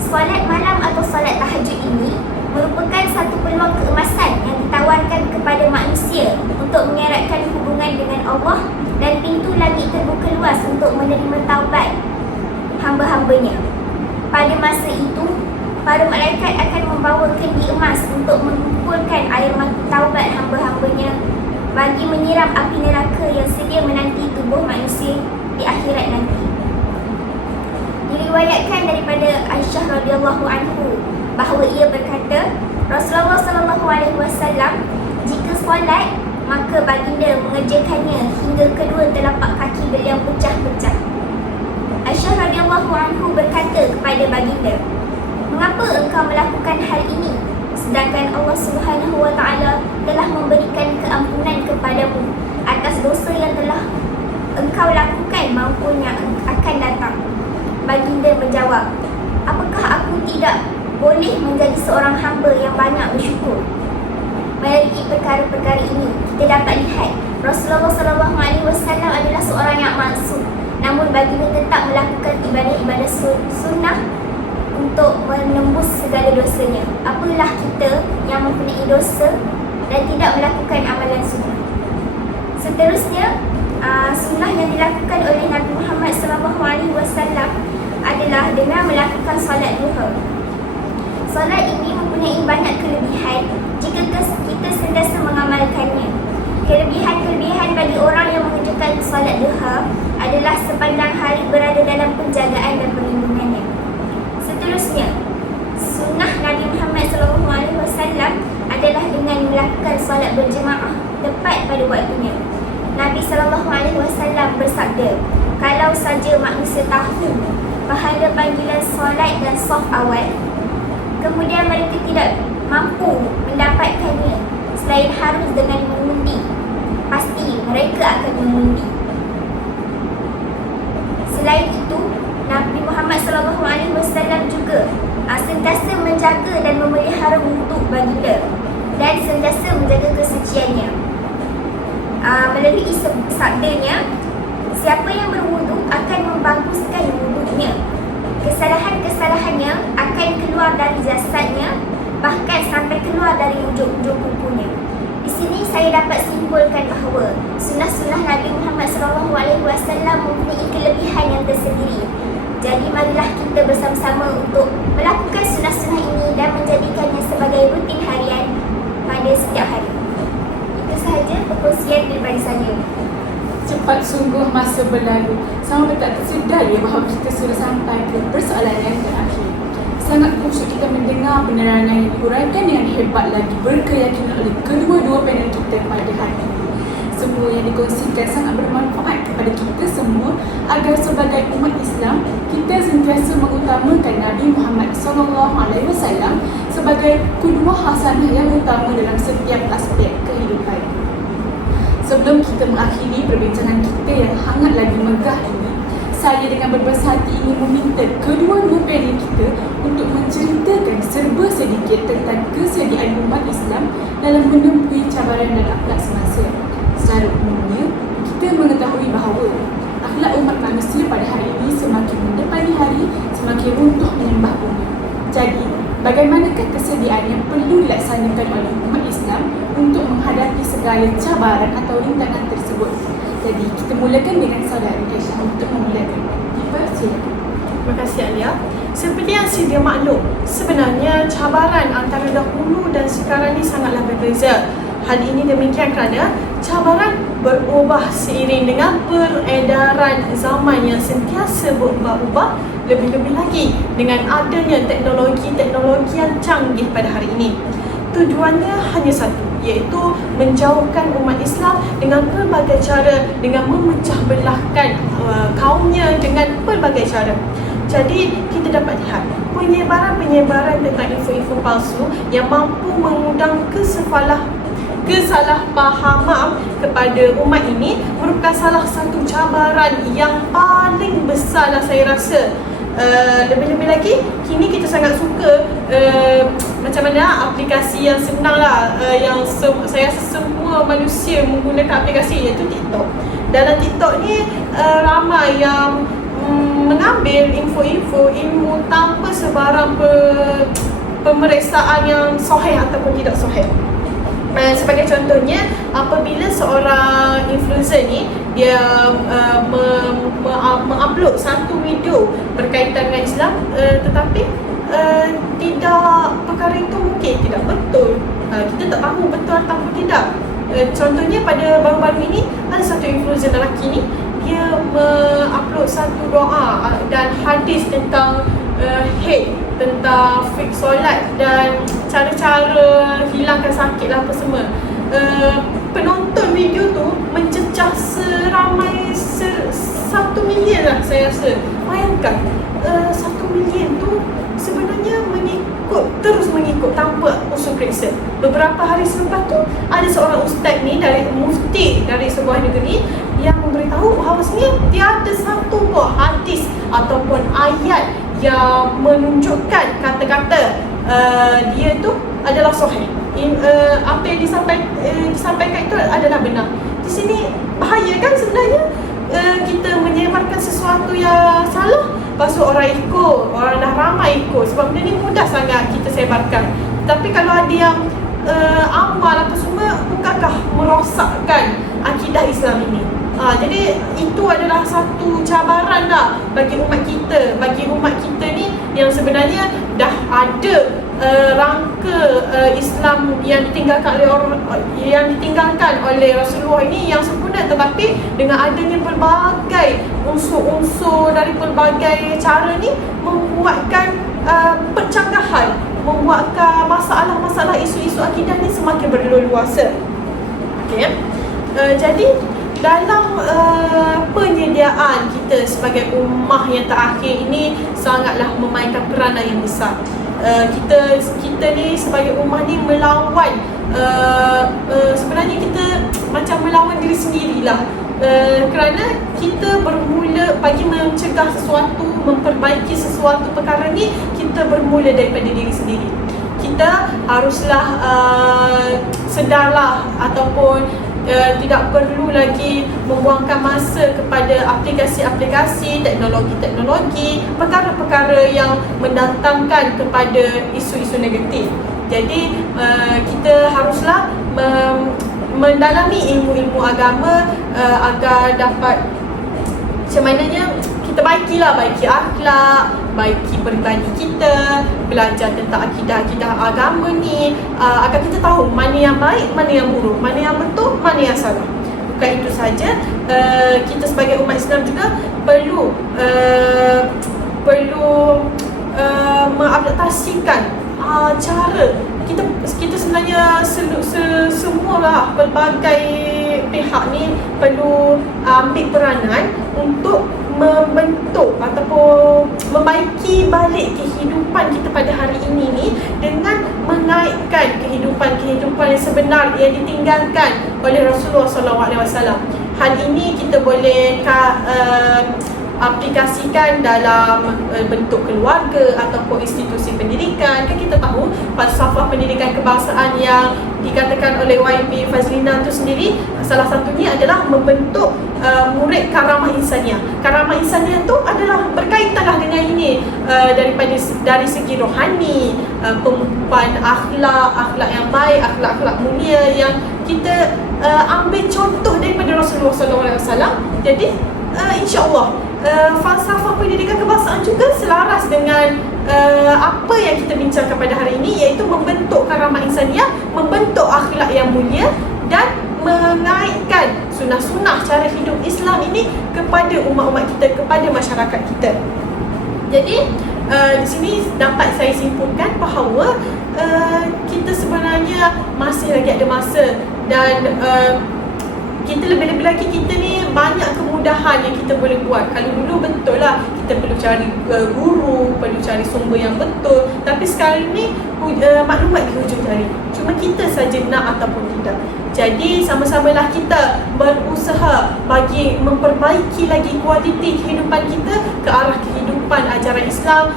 solat malam atau solat tahajud ini merupakan satu peluang keemasan yang ditawarkan kepada manusia untuk mengeratkan hubungan dengan Allah, dan pintu langit terbuka luas untuk menerima taubat hamba-hambanya. Pada masa itu, para malaikat akan membawa kendi emas untuk mengumpulkan air mata taubat hamba-hambanya bagi menyiram api neraka yang sedia menanti tubuh manusia di akhirat nanti. Diriwayatkan daripada Aisyah radhiyallahu anhu bahawa ia berkata, Rasulullah sallallahu alaihi wasallam jika solat, maka baginda mengerjakannya hingga kedua telapak kaki beliau pecah-pecah. Aisyah radhiyallahu anhu berkata kepada baginda, "Mengapa engkau melakukan hal ini sedangkan Allah Subhanahu wa taala telah memberikan keampunan kepadamu atas dosa yang telah engkau lakukan maupun yang akan datang?" Baginda menjawab, "Apakah aku tidak boleh menjadi seorang hamba yang banyak bersyukur?" Melalui perkara-perkara ini, kita dapat lihat Rasulullah SAW adalah seorang yang maksum, namun baginda tetap melakukan ibadah-ibadah sunnah untuk menembus segala dosanya. Apalah kita yang mempunyai dosa dan tidak melakukan amalan sunnah. Seterusnya, sunnah yang dilakukan oleh Nabi Muhammad SAW adalah dengan melakukan solat duha. Solat ini mempunyai banyak kelebihan jika kita sentiasa mengamalkannya. Kelebihan-kelebihan bagi orang yang mengerjakan solat duha adalah sepanjang hari berada dalam penjagaan dan perlindungannya. Seterusnya, sunnah Nabi Muhammad SAW adalah dengan melakukan solat berjemaah tepat pada waktunya. Nabi SAW bersabda, "Kalau saja manusia tahu pahala panggilan solat dan saf awal, kemudian mereka tidak mampu mendapatkannya selain harus dengan mengundi, pasti mereka akan mengundi." Selain itu, Nabi Muhammad SAW juga sentiasa menjaga dan memelihara wuduk baginda dan sentiasa menjaga kesuciannya. Melalui sabdanya, siapa yang berwuduk akan membaguskan wuduknya. Kesalahan-kesalahannya akan keluar dari jasadnya, bahkan sampai keluar dari ujung-ujung kukunya. Di sini saya dapat simpulkan bahawa sunnah-sunnah Nabi Muhammad SAW mempunyai kelebihan yang tersendiri. Jadi marilah kita bersama-sama untuk melakukan sunnah-sunnah ini dan menjadikannya sebagai rutin harian pada setiap hari. Itu sahaja perkongsian daripada saya. Cepat sungguh masa berlalu, sama tak tersedar ya bahawa kita sudah sampai ke persoalan yang terakhir. Sangat khusyuk kita mendengar penerangan yang diuraikan dengan hebat lagi berkeyakinan oleh kedua-dua panel kita pada hari ini. Semua yang dikongsikan sangat bermanfaat kepada kita semua agar sebagai umat Islam kita sentiasa mengutamakan Nabi Muhammad SAW sebagai qudwah hasanah yang utama dalam setiap aspek kehidupan. Sebelum kita mengakhiri perbincangan kita yang hangat lagi megah ini, saya dengan berbesar hati ingin meminta kedua-dua panel kita untuk menceritakan serba sedikit tentang kesediaan umat Islam dalam menempuhi cabaran dan akhlak semasa. Secara umumnya, kita mengetahui bahawa akhlak umat manusia pada hari ini semakin mendepani hari, semakin runtuh menyembah bumi. Jadi, bagaimanakah kesediaan yang perlu dilaksanakan oleh umat Islam untuk menghadapi segala cabaran atau rintangan tersebut? Jadi, kita mulakan dengan saudara Aisyah untuk memulakan. Silakan. Terima kasih Alia. Seperti yang sedia maklum, sebenarnya cabaran antara dahulu dan sekarang ni sangatlah berbeza. Hal ini demikian kerana cabaran berubah seiring dengan peredaran zaman yang sentiasa berubah-ubah, lebih-lebih lagi dengan adanya teknologi-teknologi yang canggih pada hari ini. Tujuannya hanya satu, iaitu menjauhkan umat Islam dengan pelbagai cara, dengan memecah belahkan kaumnya dengan pelbagai cara. Jadi kita dapat lihat penyebaran-penyebaran tentang info-info palsu yang mampu mengundang kesefalah kesalahpahaman kepada umat ini merupakan salah satu cabaran yang paling besar lah saya rasa. Lebih-lebih lagi kini kita sangat suka macam mana aplikasi yang senang lah, yang saya rasa semua manusia menggunakan aplikasi, iaitu TikTok. Dalam TikTok ni ramai yang mengambil info-info ilmu tanpa sebarang pemeriksaan yang sahih ataupun tidak sahih. Sebagai contohnya, apabila seorang influencer ni dia mengupload satu video berkaitan dengan Islam, tetapi perkara itu mungkin tidak betul, kita tak tahu betul ataupun tidak. Contohnya pada baru-baru ini ada satu influencer lelaki ni, dia mengupload satu doa dan hadis tentang hate, tentang fake solat dan cara-cara hilangkan sakit lah apa semua. Penonton video tu mencecah seramai 1 million lah saya rasa. Bayangkan 1 million tu sebenarnya terus mengikut tanpa usul periksa. Beberapa hari selepas tu ada seorang ustaz ni dari mufti dari sebuah negeri yang memberitahu bahawasanya tiada satu buah hadis ataupun ayat yang menunjukkan kata-kata dia tu adalah sahih. Apa yang disampaikan itu adalah benar. Di sini bahaya kan sebenarnya, kita menyebarkan sesuatu yang salah, lepas tu orang ikut, orang dah ramai ikut, sebab benda ni mudah sangat kita sebarkan. Tapi kalau ada yang amal apa semua, bukankah merosakkan akidah Islam ini? Jadi itu adalah satu cabaran lah bagi umat kita ni yang sebenarnya dah ada rangka Islam yang ditinggalkan oleh Rasulullah ini yang sempurna, tetapi dengan adanya pelbagai unsur-unsur dari pelbagai cara ni membuatkan percanggahan, membuatkan masalah-masalah isu-isu akidah ni semakin berleluasa. Okey. Jadi dalam penyediaan kita sebagai ummah yang terakhir ini sangatlah memainkan peranan yang besar. Kita ni sebagai ummah ni melawan, sebenarnya kita macam melawan diri sendirilah. Kerana kita bermula bagi mencegah sesuatu, memperbaiki sesuatu perkara ni, kita bermula daripada diri sendiri. Kita haruslah sedarlah ataupun tidak perlu lagi membuangkan masa kepada aplikasi-aplikasi, teknologi-teknologi, perkara-perkara yang mendatangkan kepada isu-isu negatif. Jadi kita haruslah mendalami ilmu-ilmu agama agar dapat macam mananya kita baiki akhlak, baiki peribadi kita, belajar tentang akidah agama ni, agar kita tahu mana yang baik, mana yang buruk, mana yang betul, mana yang salah. Bukan itu saja, kita sebagai umat Islam juga perlu mengadaptasikan cara kita sebenarnya semualah pelbagai pihak ni perlu ambil peranan untuk membentuk ataupun membaiki balik kehidupan kita pada hari ini ni dengan mengaitkan kehidupan yang sebenar yang ditinggalkan oleh Rasulullah SAW. Hal ini kita boleh aplikasikan dalam bentuk keluarga ataupun institusi pendidikan. Kan kita tahu falsafah pendidikan kebangsaan yang dikatakan oleh YP Fazlina itu sendiri, salah satunya adalah membentuk murid karamah insaniah. Karamah insaniah itu adalah berkaitanlah dengan ini, dari segi rohani, pengukuhan akhlak yang baik, akhlak mulia yang kita ambil contoh daripada Rasulullah SAW. Jadi insya-Allah falsafah pendidikan kebangsaan juga selaras dengan apa yang kita bincangkan pada hari ini, iaitu membentuk karamah insaniah, membentuk akhlak yang mulia dan mengaitkan sunnah-sunnah cara hidup Islam ini kepada umat-umat kita, kepada masyarakat kita. Jadi di sini dapat saya simpulkan bahawa kita sebenarnya masih lagi ada masa, dan kita lebih-lebih lagi kita ni banyak kemudahan yang kita boleh buat. Kalau dulu betul lah kita perlu cari guru, perlu cari sumber yang betul, tapi sekarang ni maklumat di hujung jari. Cuma kita saja nak ataupun tidak. Jadi sama-samalah kita berusaha bagi memperbaiki lagi kualiti kehidupan kita ke arah kehidupan ajaran Islam,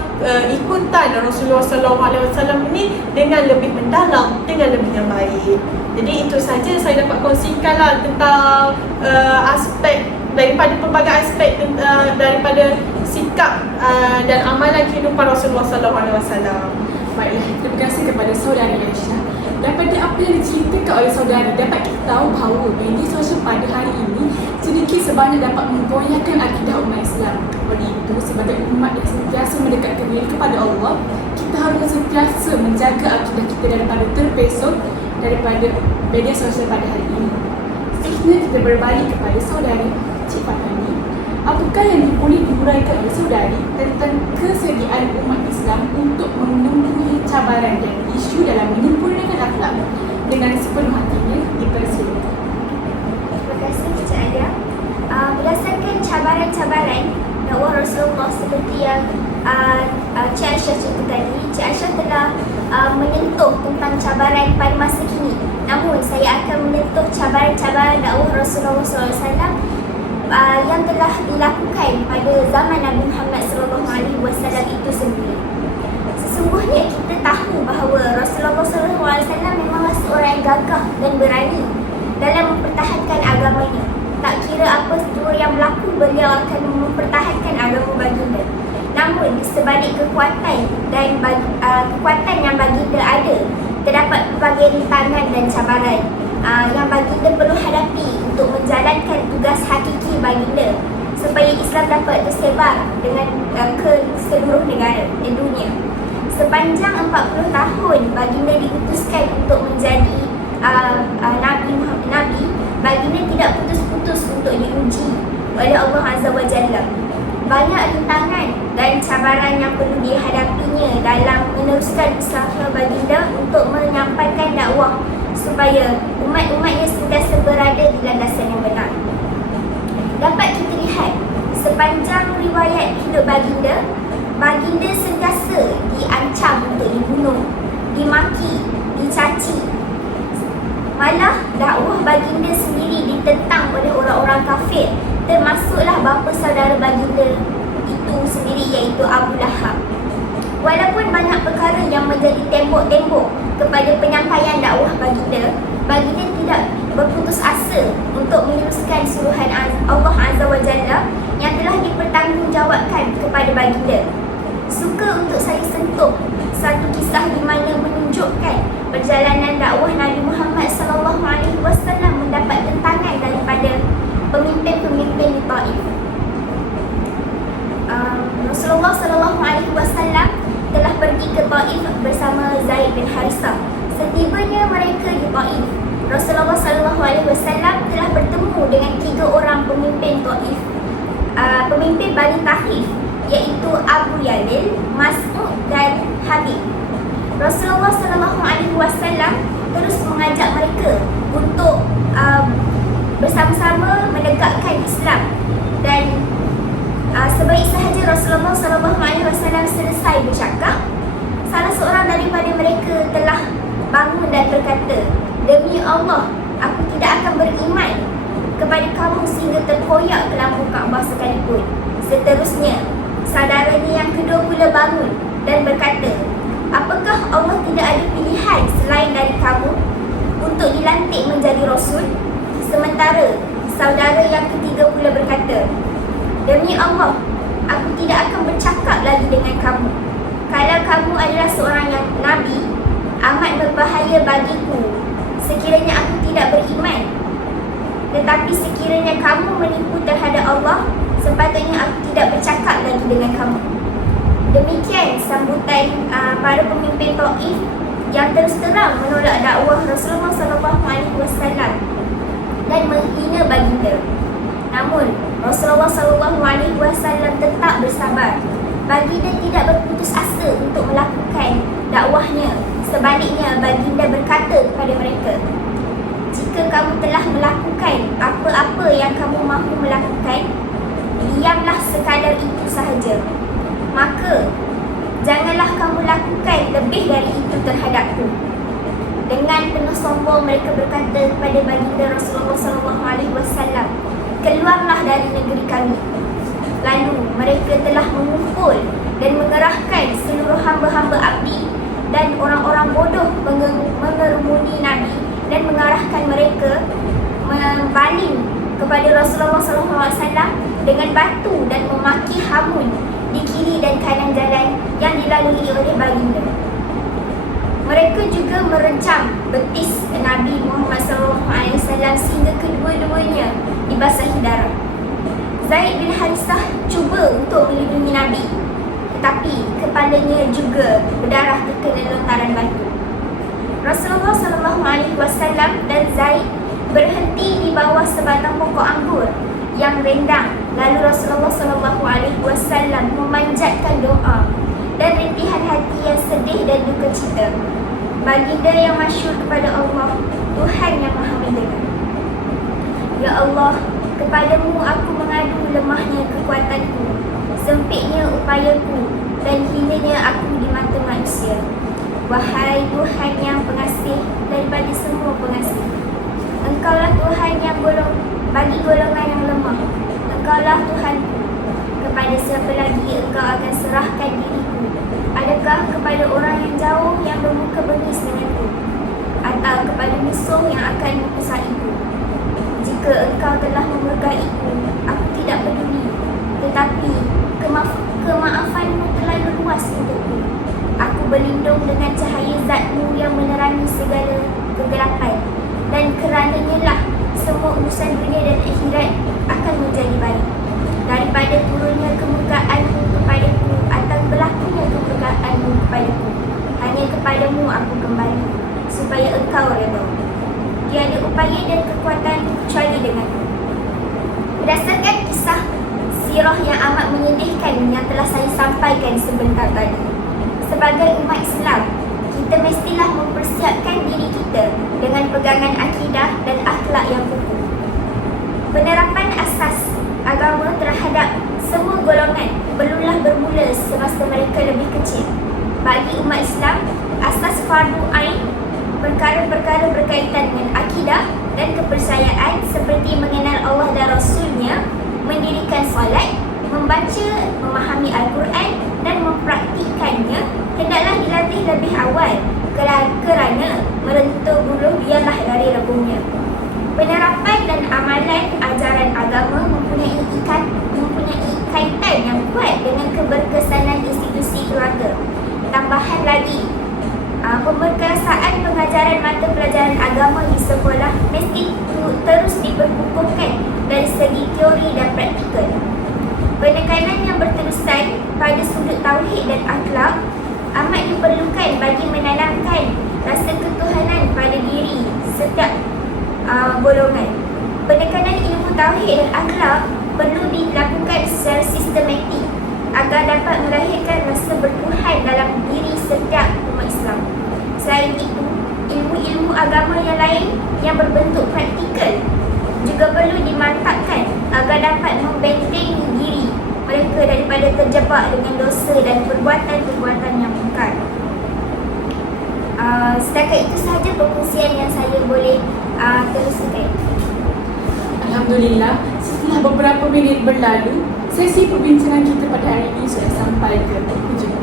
ikutan Rasulullah SAW ini dengan lebih mendalam, dengan lebih yang baik. Jadi itu saja saya dapat kongsikanlah tentang aspek daripada pelbagai aspek daripada sikap dan amalan kehidupan Rasulullah SAW. Baiklah, terima kasih kepada saudari Aisyah. Daripada apa yang diceritakan oleh saudari, dapat kita tahu bahawa media sosial pada hari ini sedikit sebanyak dapat menggoyahkan akidah umat Islam. Oleh itu, sebagai umat yang sentiasa mendekatkan diri kepada Allah, kita harus sentiasa menjaga akidah kita daripada terpesong daripada media sosial pada hari ini. Seterusnya kita berbalik kepada saudari Cik Fatani. Apakah yang boleh diuraikan oleh saudari tentang kesediaan umat Islam untuk memenuhi cabaran dan isu dalam menyempurnakan akhlak dengan sepenuh hatinya? Dipersilakan. Terima kasih Cik Alia. Berdasarkan cabaran-cabaran dakwah Rasulullah seperti yang Cik Aisyah cerita tadi, Cik Aisyah telah menyentuh tentang cabaran pada masa kini. Namun saya akan menyentuh cabaran-cabaran dakwah Rasulullah SAW yang telah dilakukan pada zaman Nabi Muhammad SAW itu sendiri. Sesungguhnya kita tahu bahawa Rasulullah SAW memanglah seorang yang gagah dan berani dalam mempertahankan agamanya. Tak kira apa sesuatu yang berlaku, beliau akan mempertahankan agama baginda. Namun di sebalik kekuatan dan kekuatan yang baginda ada, terdapat berbagai rintangan dan cabaran yang baginda perlu hadapi untuk menjalankan tugas hakiki baginda supaya Islam dapat tersebar dengan ke seluruh negara di dunia. Sepanjang 40 tahun baginda diutuskan untuk menjadi Nabi, baginda tidak putus-putus untuk diuji oleh Allah Azza wa Jalla. Banyak rintangan dan cabaran yang perlu dihadapinya dalam meneruskan usaha baginda untuk menyampaikan dakwah supaya umat-umatnya sentiasa berada di landasan yang benar. Dapat kita lihat sepanjang riwayat hidup baginda, baginda sentiasa diancam untuk dibunuh, dimaki, dicaci. Malah dakwah baginda sendiri ditentang oleh orang-orang kafir, termasuklah bapa saudara baginda itu sendiri, iaitu Abu Lahab. Walaupun banyak perkara yang menjadi tembok-tembok kepada penyampaian dakwah baginda, baginda tidak berputus asa untuk meneruskan suruhan Allah Azza wa Jalla yang telah dipertanggungjawabkan kepada baginda. Suka untuk saya sentuh satu kisah di mana menunjukkan perjalanan dakwah Nabi Muhammad SAW mendapat tentangan daripada pemimpin-pemimpin di Taif. Rasulullah SAW telah pergi ke Taif bersama Zaid bin Harithah. Setibanya mereka di Taif, Rasulullah SAW telah bertemu dengan 3 orang pemimpin Taif, pemimpin Bani Tahif, iaitu Abu Yalil, Mas'ud dan Habib. Rasulullah SAW terus mengajak mereka untuk bersama-sama menegakkan Islam, dan sebaik sahaja Rasulullah SAW selesai bercakap, salah seorang daripada mereka telah bangun dan berkata, "Demi Allah, aku tidak akan beriman kepada kamu sehingga terkoyak ke lambung Kaabah sekalipun." Seterusnya, saudaranya yang kedua pula bangun dan berkata, "Apakah Allah tidak ada pilihan selain dari kamu untuk dilantik menjadi Rasul?" Sementara saudara yang ketiga pula berkata, "Demi Allah, aku tidak akan bercakap lagi dengan kamu. Kalau kamu adalah seorang yang Nabi, amat berbahaya bagiku sekiranya aku tidak beriman. Tetapi sekiranya kamu menipu terhadap Allah, sepatutnya aku tidak bercakap lagi dengan kamu." Demikian sambutan para pemimpin Taif yang terus terang menolak dakwah Rasulullah SAW dan menghina baginda. Namun Rasulullah SAW tetap bersabar. Baginda tidak berputus asa untuk melakukan dakwahnya. Sebaliknya, baginda berkata kepada mereka, jika kamu telah melakukan apa-apa yang kamu mahu melakukan, diamlah sekadar itu sahaja. Maka janganlah kamu lakukan lebih dari itu terhadapku. Dengan penuh sombong mereka berkata kepada baginda Rasulullah SAW, keluarlah dari negeri kami. Lalu mereka telah mengumpul dan mengerahkan seluruh hamba-hamba abdi dan orang-orang bodoh mengerumuni Nabi dan mengarahkan mereka membaling kepada Rasulullah SAW dengan batu dan memaki hamun di kiri dan kanan jalan yang dilalui oleh baginda. Mereka juga merencam betis Nabi Muhammad SAW sehingga kedua-duanya dibasahi darah. Zaid bin Harisah cuba untuk melindungi Nabi, tetapi kepalanya juga berdarah terkena lontaran batu. Rasulullah SAW dan Zaid berhenti di bawah sebatang pokok anggur yang rindang. Lalu Rasulullah SAW memanjatkan doa dan rintihan hati yang sedih dan duka cita. Baginda yang masyhur kepada Allah, Tuhan yang Maha Mendengar. Ya Allah, kepadamu aku mengadu lemahnya kekuatanku, sempitnya upayaku, dan hinanya aku di mata manusia. Wahai Tuhan yang pengasih daripada semua pengasih, Engkaulah Tuhan yang bagi golongan yang lemah. Engkaulah Tuhanku. Kepada siapa lagi Engkau akan serahkan diriku? Adakah kepada orang yang jauh yang bermuka bengis denganku, atau kepada musuh yang akan mempesaiku? Jika Engkau telah memurkaiku, aku tidak peduli, tetapi kemaafanmu terlalu luas untukku. Aku berlindung dengan cahaya zatmu yang menerangi segala kegelapan, dan kerananya lah semua urusan dunia dan akhirat akan menjadi baik. Daripada turunnya kemurkaanmu kepadaku atau berlakunya kemurkaanmu kepadaku, hanya kepadamu aku kembali, supaya Engkau redha. Tiada upaya dan kekuatan kecuali denganmu. Berdasarkan kisah sirah yang amat menyedihkan yang telah saya sampaikan sebentar tadi, sebagai umat Islam, kita mestilah mempersiapkan diri kita dengan pegangan akidah dan akhlak yang kukuh. Penerapan asas agama terhadap semua golongan perlulah bermula semasa mereka lebih kecil. Bagi umat Islam, asas fardu ain, perkara-perkara berkaitan dengan akidah dan kepercayaan seperti mengenal Allah dan Rasulnya, mendirikan solat, membaca, memahami Al-Quran dan mempraktikannya hendaklah dilatih lebih awal kerana merentuh buluh biarlah dari rebungnya. Penerapan dan amalan ajaran agama mempunyai kaitan yang kuat dengan keberkesanan institusi keluarga. Tambahan lagi, pemberkasaan pengajaran mata pelajaran agama di sekolah mesti terus diperkukuhkan dari segi teori dan praktikal. Penekanan yang berterusan pada sudut tauhid dan akhlak amat diperlukan bagi menanamkan rasa ketuhanan pada diri setiap golongan. Penekanan ilmu tauhid dan akhlak perlu dilakukan secara sistematik agar dapat melahirkan rasa bertuhan dalam diri setiap umat Islam. Selain itu, ilmu-ilmu agama yang lain yang berbentuk praktikal juga perlu dimantapkan agar dapat membentengi diri mereka daripada terjebak dengan dosa dan perbuatan-perbuatan yang mungkar. Setakat itu sahaja perkongsian yang saya boleh teruskan. Alhamdulillah, setelah beberapa minit berlalu, sesi perbincangan kita pada hari ini sudah sampai ke penghujung.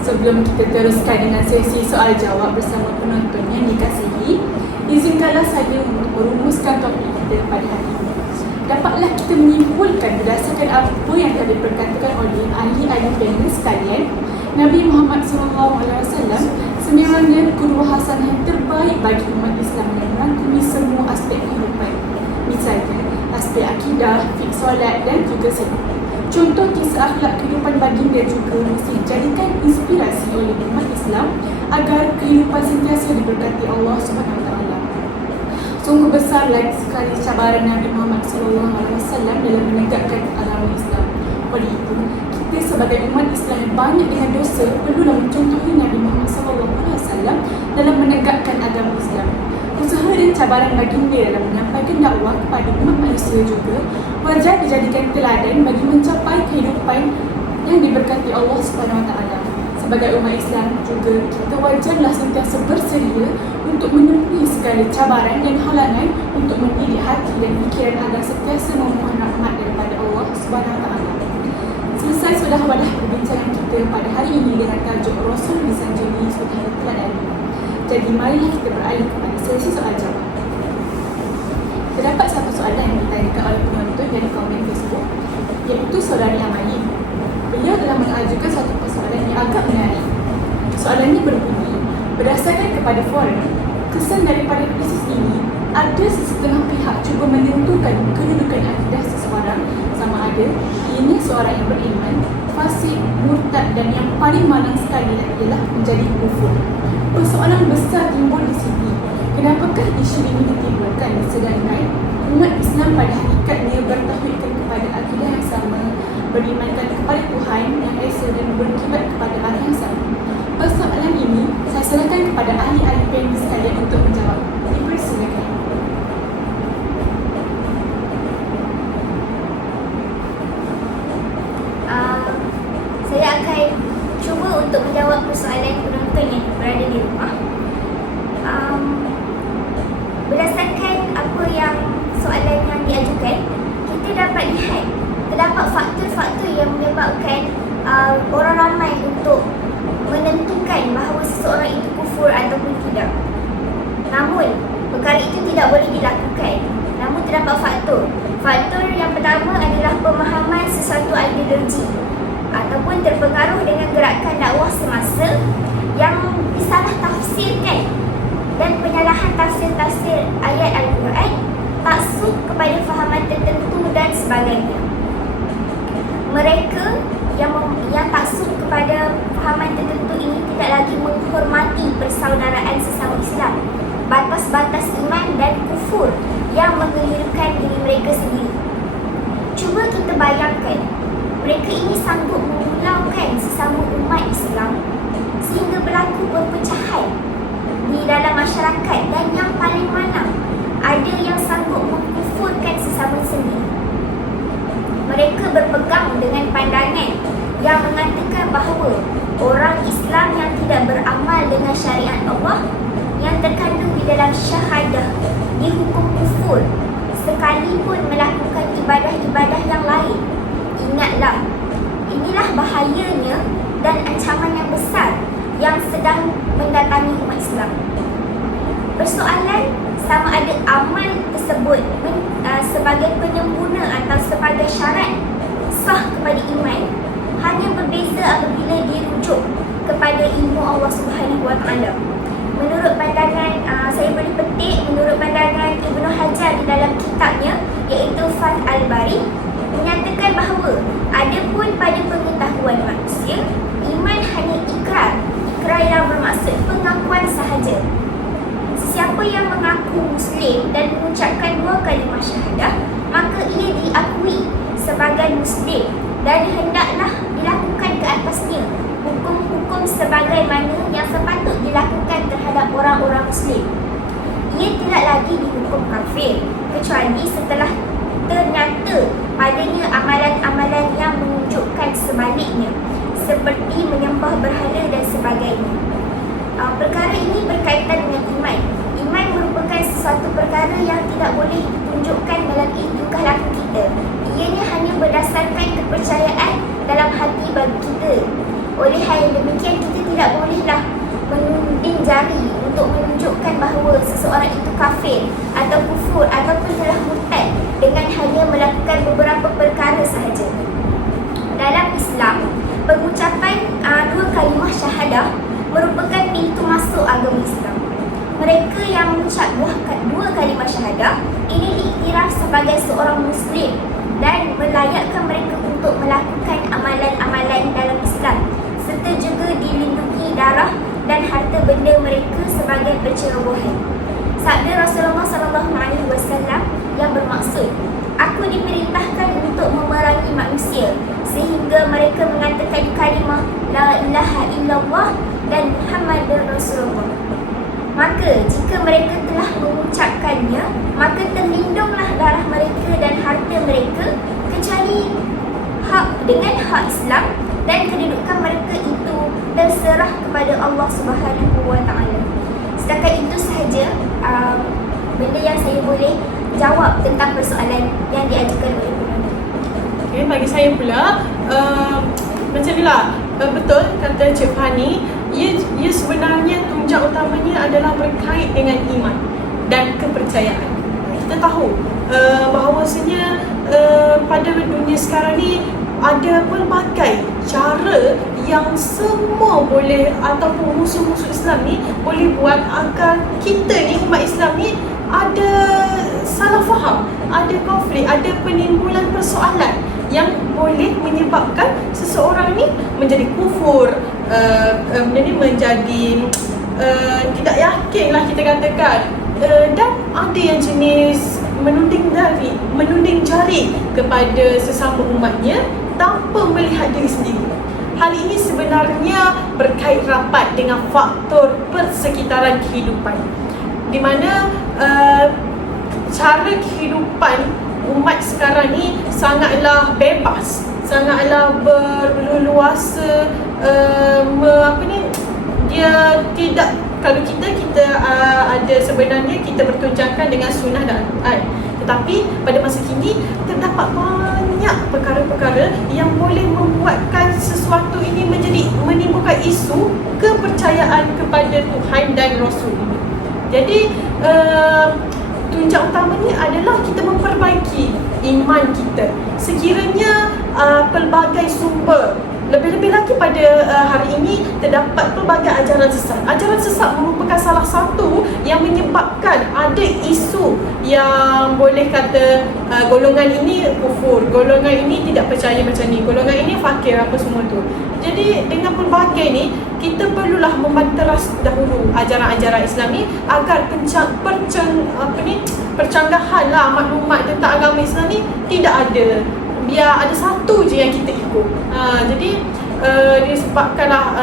Sebelum kita teruskan dengan sesi soal jawab bersama penonton yang dikasihi, izinkanlah saya untuk merumuskan topik kita pada hari ini. Dapatlah kita menyimpulkan berdasarkan apa yang telah diperkatakan oleh ahli-ahli panel sekalian, Nabi Muhammad SAW sebenarnya guru hasanah yang terbaik bagi umat Islam yang merangkumi semua aspek kehidupan. Misalnya, aspek akidah, fiqh solat dan juga sifat. Contoh kisah akhlak kehidupan baginda juga mesti dijadikan inspirasi oleh umat Islam agar kehidupan sentiasa diberkati Allah SWT. Sungguh besar lagi sekali cabaran Nabi Muhammad SAW dalam menegakkan agama Islam. Oleh itu, kita sebagai umat Islam yang banyak dengan dosa perlulah mencontohi Nabi Muhammad SAW dalam menegakkan agama Islam. Usaha dan cabaran baginda dalam menyampaikan dakwah kepada umat manusia juga wajar dijadikan teladan bagi mencapai kehidupan yang diberkati Allah SWT. Sebagai umat Islam juga, kita wajarlah sentiasa bersedia untuk menempuhi segala cabaran dan halangan untuk mendidik hati dan fikiran agar sentiasa memohon rahmat daripada Allah SWT. Selesai sudah wadah perbincangan kita pada hari ini dengan tajuk Rasul disanjungi sudah teladan. Jadi marilah kita beralih kepada sesi soal jawab. Terdapat satu soalan yang ditanyakan oleh penonton dari komen Facebook, iaitu saudari Amali. Beliau telah mengajukan satu persoalan yang agak menarik. Soalan ini berbunyi, berdasarkan kepada forum, kesan daripada krisis ini ada sesetengah pihak cuba menentukan kedudukan akidah seseorang sama ada ini seorang yang beriman, fasik, murtad dan yang paling malang sekali adalah menjadi kufur. Persoalan besar timbul di sini. Kenapakah isu ini ditimbulkan sedangkan umat Islam pada hakikatnya bertauhidkan kepada akidah yang sama, berimankan kepada Tuhan yang esa dan berkiblat kepada arah yang sama? Persoalan ini saya serahkan kepada ahli-ahli PMB sekalian untuk menjawab. Dipersilakan. Saya akan cuba untuk menjawab persoalan penonton yang berada di rumah. Berdasarkan apa yang soalan yang diajukan, kita dapat lihat terdapat faktor-faktor yang menyebabkan orang ramai untuk menentukan bahawa seseorang itu kufur ataupun tidak. Namun, perkara itu tidak boleh dilakukan. Namun terdapat faktor. Faktor yang pertama adalah pemahaman sesuatu ideologi ataupun terpengaruh dengan gerakan dakwah semasa yang disalah tafsirkan dan penyalahan tafsir-tafsir ayat Al-Quran, taksub kepada fahaman tertentu dan sebagainya. Mereka yang taksub kepada fahaman tertentu ini tidak lagi menghormati persaudaraan sesama Islam, batas-batas iman dan kufur yang mengelirukan diri mereka sendiri. Cuba kita bayangkan, mereka ini sanggup memulaukan sesama umat Islam sehingga berlaku perpecahan di dalam masyarakat, dan yang paling malang, ada yang sanggup mengkufurkan sesama sendiri. Mereka berpegang dengan pandangan yang mengatakan bahawa orang Islam yang tidak beramal dengan syariat Allah yang terkandung di dalam syahadah dihukum kufur sekalipun melakukan ibadah-ibadah yang lain. Ingatlah, inilah bahayanya dan ancaman yang besar yang sedang mendatangi umat Islam. Persoalan sama ada amal tersebut sebagai penyempurna atau sebagai syarat sah kepada iman hanya berbeza apabila dirujuk kepada ilmu Allah Subhanahu Wa Taala. Menurut pandangan saya boleh petik, menurut pandangan Ibnu Hajar di dalam kitabnya iaitu Fath Al-Bari, menyatakan bahawa adapun pada pengetahuan manusia, iman hanya ikrar yang bermaksud pengakuan sahaja. Sesiapa yang mengaku Muslim dan mengucapkan dua kalimah syahadah, maka ia diakui sebagai Muslim dan hendaklah dilakukan ke atasnya hukum-hukum sebagaimana yang sepatut dilakukan terhadap orang-orang Muslim. Ia tidak lagi dihukum kafir kecuali setelah ternyata padanya amalan-amalan yang menunjukkan sebaliknya, seperti menyembah berhala dan sebagainya. Perkara ini berkaitan dengan iman. Iman merupakan sesuatu perkara yang tidak boleh ditunjukkan melalui tingkah laku kita. Ianya hanya berdasarkan kepercayaan dalam hati bagi kita. Oleh hal yang demikian, kita tidak bolehlah menuding jari untuk menunjukkan bahawa seseorang itu kafir atau kufur ataupun telah murtad dengan hanya melakukan beberapa perkara sahaja. Dalam Islam, pengucapan dua kalimah syahadah merupakan pintu masuk agama Islam. Mereka yang mengucap dua kalimah syahadah ini diiktiraf sebagai seorang Muslim dan melayakkan mereka untuk melakukan amalan-amalan dalam Islam, serta juga dilindungi darah dan harta benda mereka sebagai pencerobohan. Sabda Rasulullah SAW yang bermaksud, "Aku diperintahkan untuk memerangi manusia sehingga mereka mengatakan kalimah La ilaha illallah dan Muhammadur Rasulullah." Maka jika mereka telah mengucapkannya, maka terlindunglah darah mereka dan harta mereka kecuali dengan hak Islam, dan kedudukan mereka itu terserah kepada Allah Subhanahu Wa Taala. Setakat itu sahaja benda yang saya boleh jawab tentang persoalan yang diajukan oleh penonton. Okay, bagi saya pula, macam inilah, betul kata Cik Fani, ia sebenarnya tunjang utamanya adalah berkait dengan iman dan kepercayaan. Kita tahu bahawasanya pada dunia sekarang ni ada pelbagai cara yang semua boleh, ataupun musuh-musuh Islam ni boleh buat agar kita ni, umat Islam ni, ada salah faham, ada konflik, ada penimbulan persoalan yang boleh menyebabkan seseorang ni menjadi kufur, menjadi tidak yakin lah kita katakan, dan ada yang jenis menunding jari kepada sesama umatnya tanpa melihat diri sendiri. Hal ini sebenarnya berkait rapat dengan faktor persekitaran kehidupan, di mana cara kehidupan umat sekarang ni sangatlah bebas, sangatlah berleluasa, dia tidak, kalau kita ada sebenarnya kita bertunjangkan dengan sunnah dan Al-Quran, tetapi pada masa kini terdapat banyak perkara-perkara yang boleh membuatkan sesuatu ini menimbulkan isu kepercayaan kepada Tuhan dan Rasul. Jadi tunjang utamanya adalah kita memperbaiki iman kita. Sekiranya pelbagai sumber, lebih-lebih lagi pada hari ini terdapat pelbagai ajaran sesat. Ajaran sesat merupakan salah satu yang menyebabkan ada isu yang boleh kata golongan ini kufur, golongan ini tidak percaya macam ni, golongan ini fakir, apa semua tu. Jadi dengan pelbagai ni, kita perlulah membanteras dahulu ajaran-ajaran Islam ni agar percanggahan lah maklumat tentang agama Islam ni tidak ada. Biar ada satu je yang kita ikut. Jadi disebabkanlah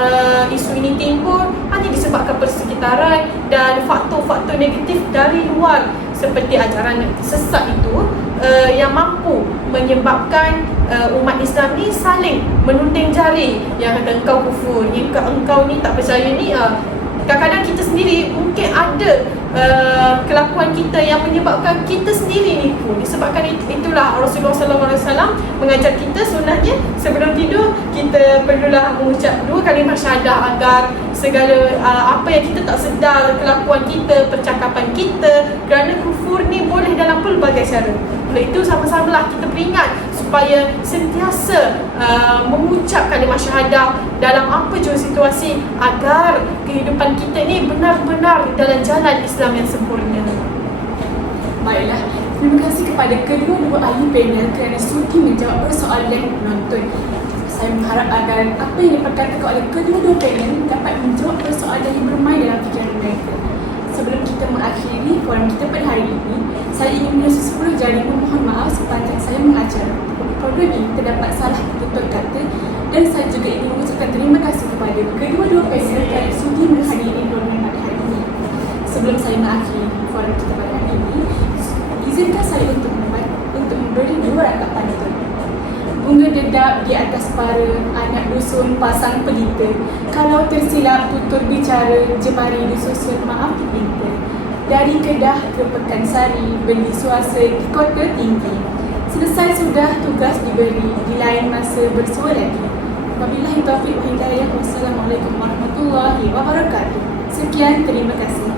isu ini timbul hanya disebabkan persekitaran dan faktor-faktor negatif dari luar seperti ajaran sesat itu yang mampu menyebabkan umat Islam ni saling menunding jari, yang kata engkau kufur, engkau ni tak percaya ni. Kadang-kadang kita sendiri mungkin ada kelakuan kita yang menyebabkan kita sendiri nipu. Disebabkan itulah Rasulullah SAW mengajar kita sunnahnya sebelum tidur kita perlulah mengucap 2 kalimah syahadah agar segala apa yang kita tak sedar, kelakuan kita, percakapan kita kerana kufur ni boleh dalam pelbagai cara. Oleh itu sama-samalah kita peringat supaya sentiasa mengucap kalimah syahadah dalam apa jua situasi agar kehidupan kita ni benar-benar dalam jalan Islam yang sempurna. Baiklah, terima kasih kepada kedua-dua ahli panel kerana sudi menjawab persoalan penonton. Saya mengharap agar apa yang diperkatakan oleh kedua-dua panel dapat menjawab persoalan yang bermain dalam fikiran mereka. Sebelum kita mengakhiri forum kita pada hari ini, saya ingin menyusul 10 jari memohon maaf sepanjang saya mengajar. Program ini terdapat salah tutur kata dan saya juga ingin mengucapkan terima kasih kepada kedua-dua panel kerana sudi menghadiri program pada hari ini. Sebelum saya mengakhiri forum kita pada hari ini, izinkan saya untuk memberi 2 rakaat pantun. Bunga dedap di atas para, anak dusun pasang pelita. Kalau tersilap tutur bicara, jemari disusun maaf dipinta. Dari Kedah ke Pekansari, beli suasa di kota tinggi. Selesai sudah tugas diberi, di lain masa bersua lagi. Wabillahi taufiq wa hidayah. Wassalamualaikum warahmatullahi wabarakatuh. Sekian, terima kasih.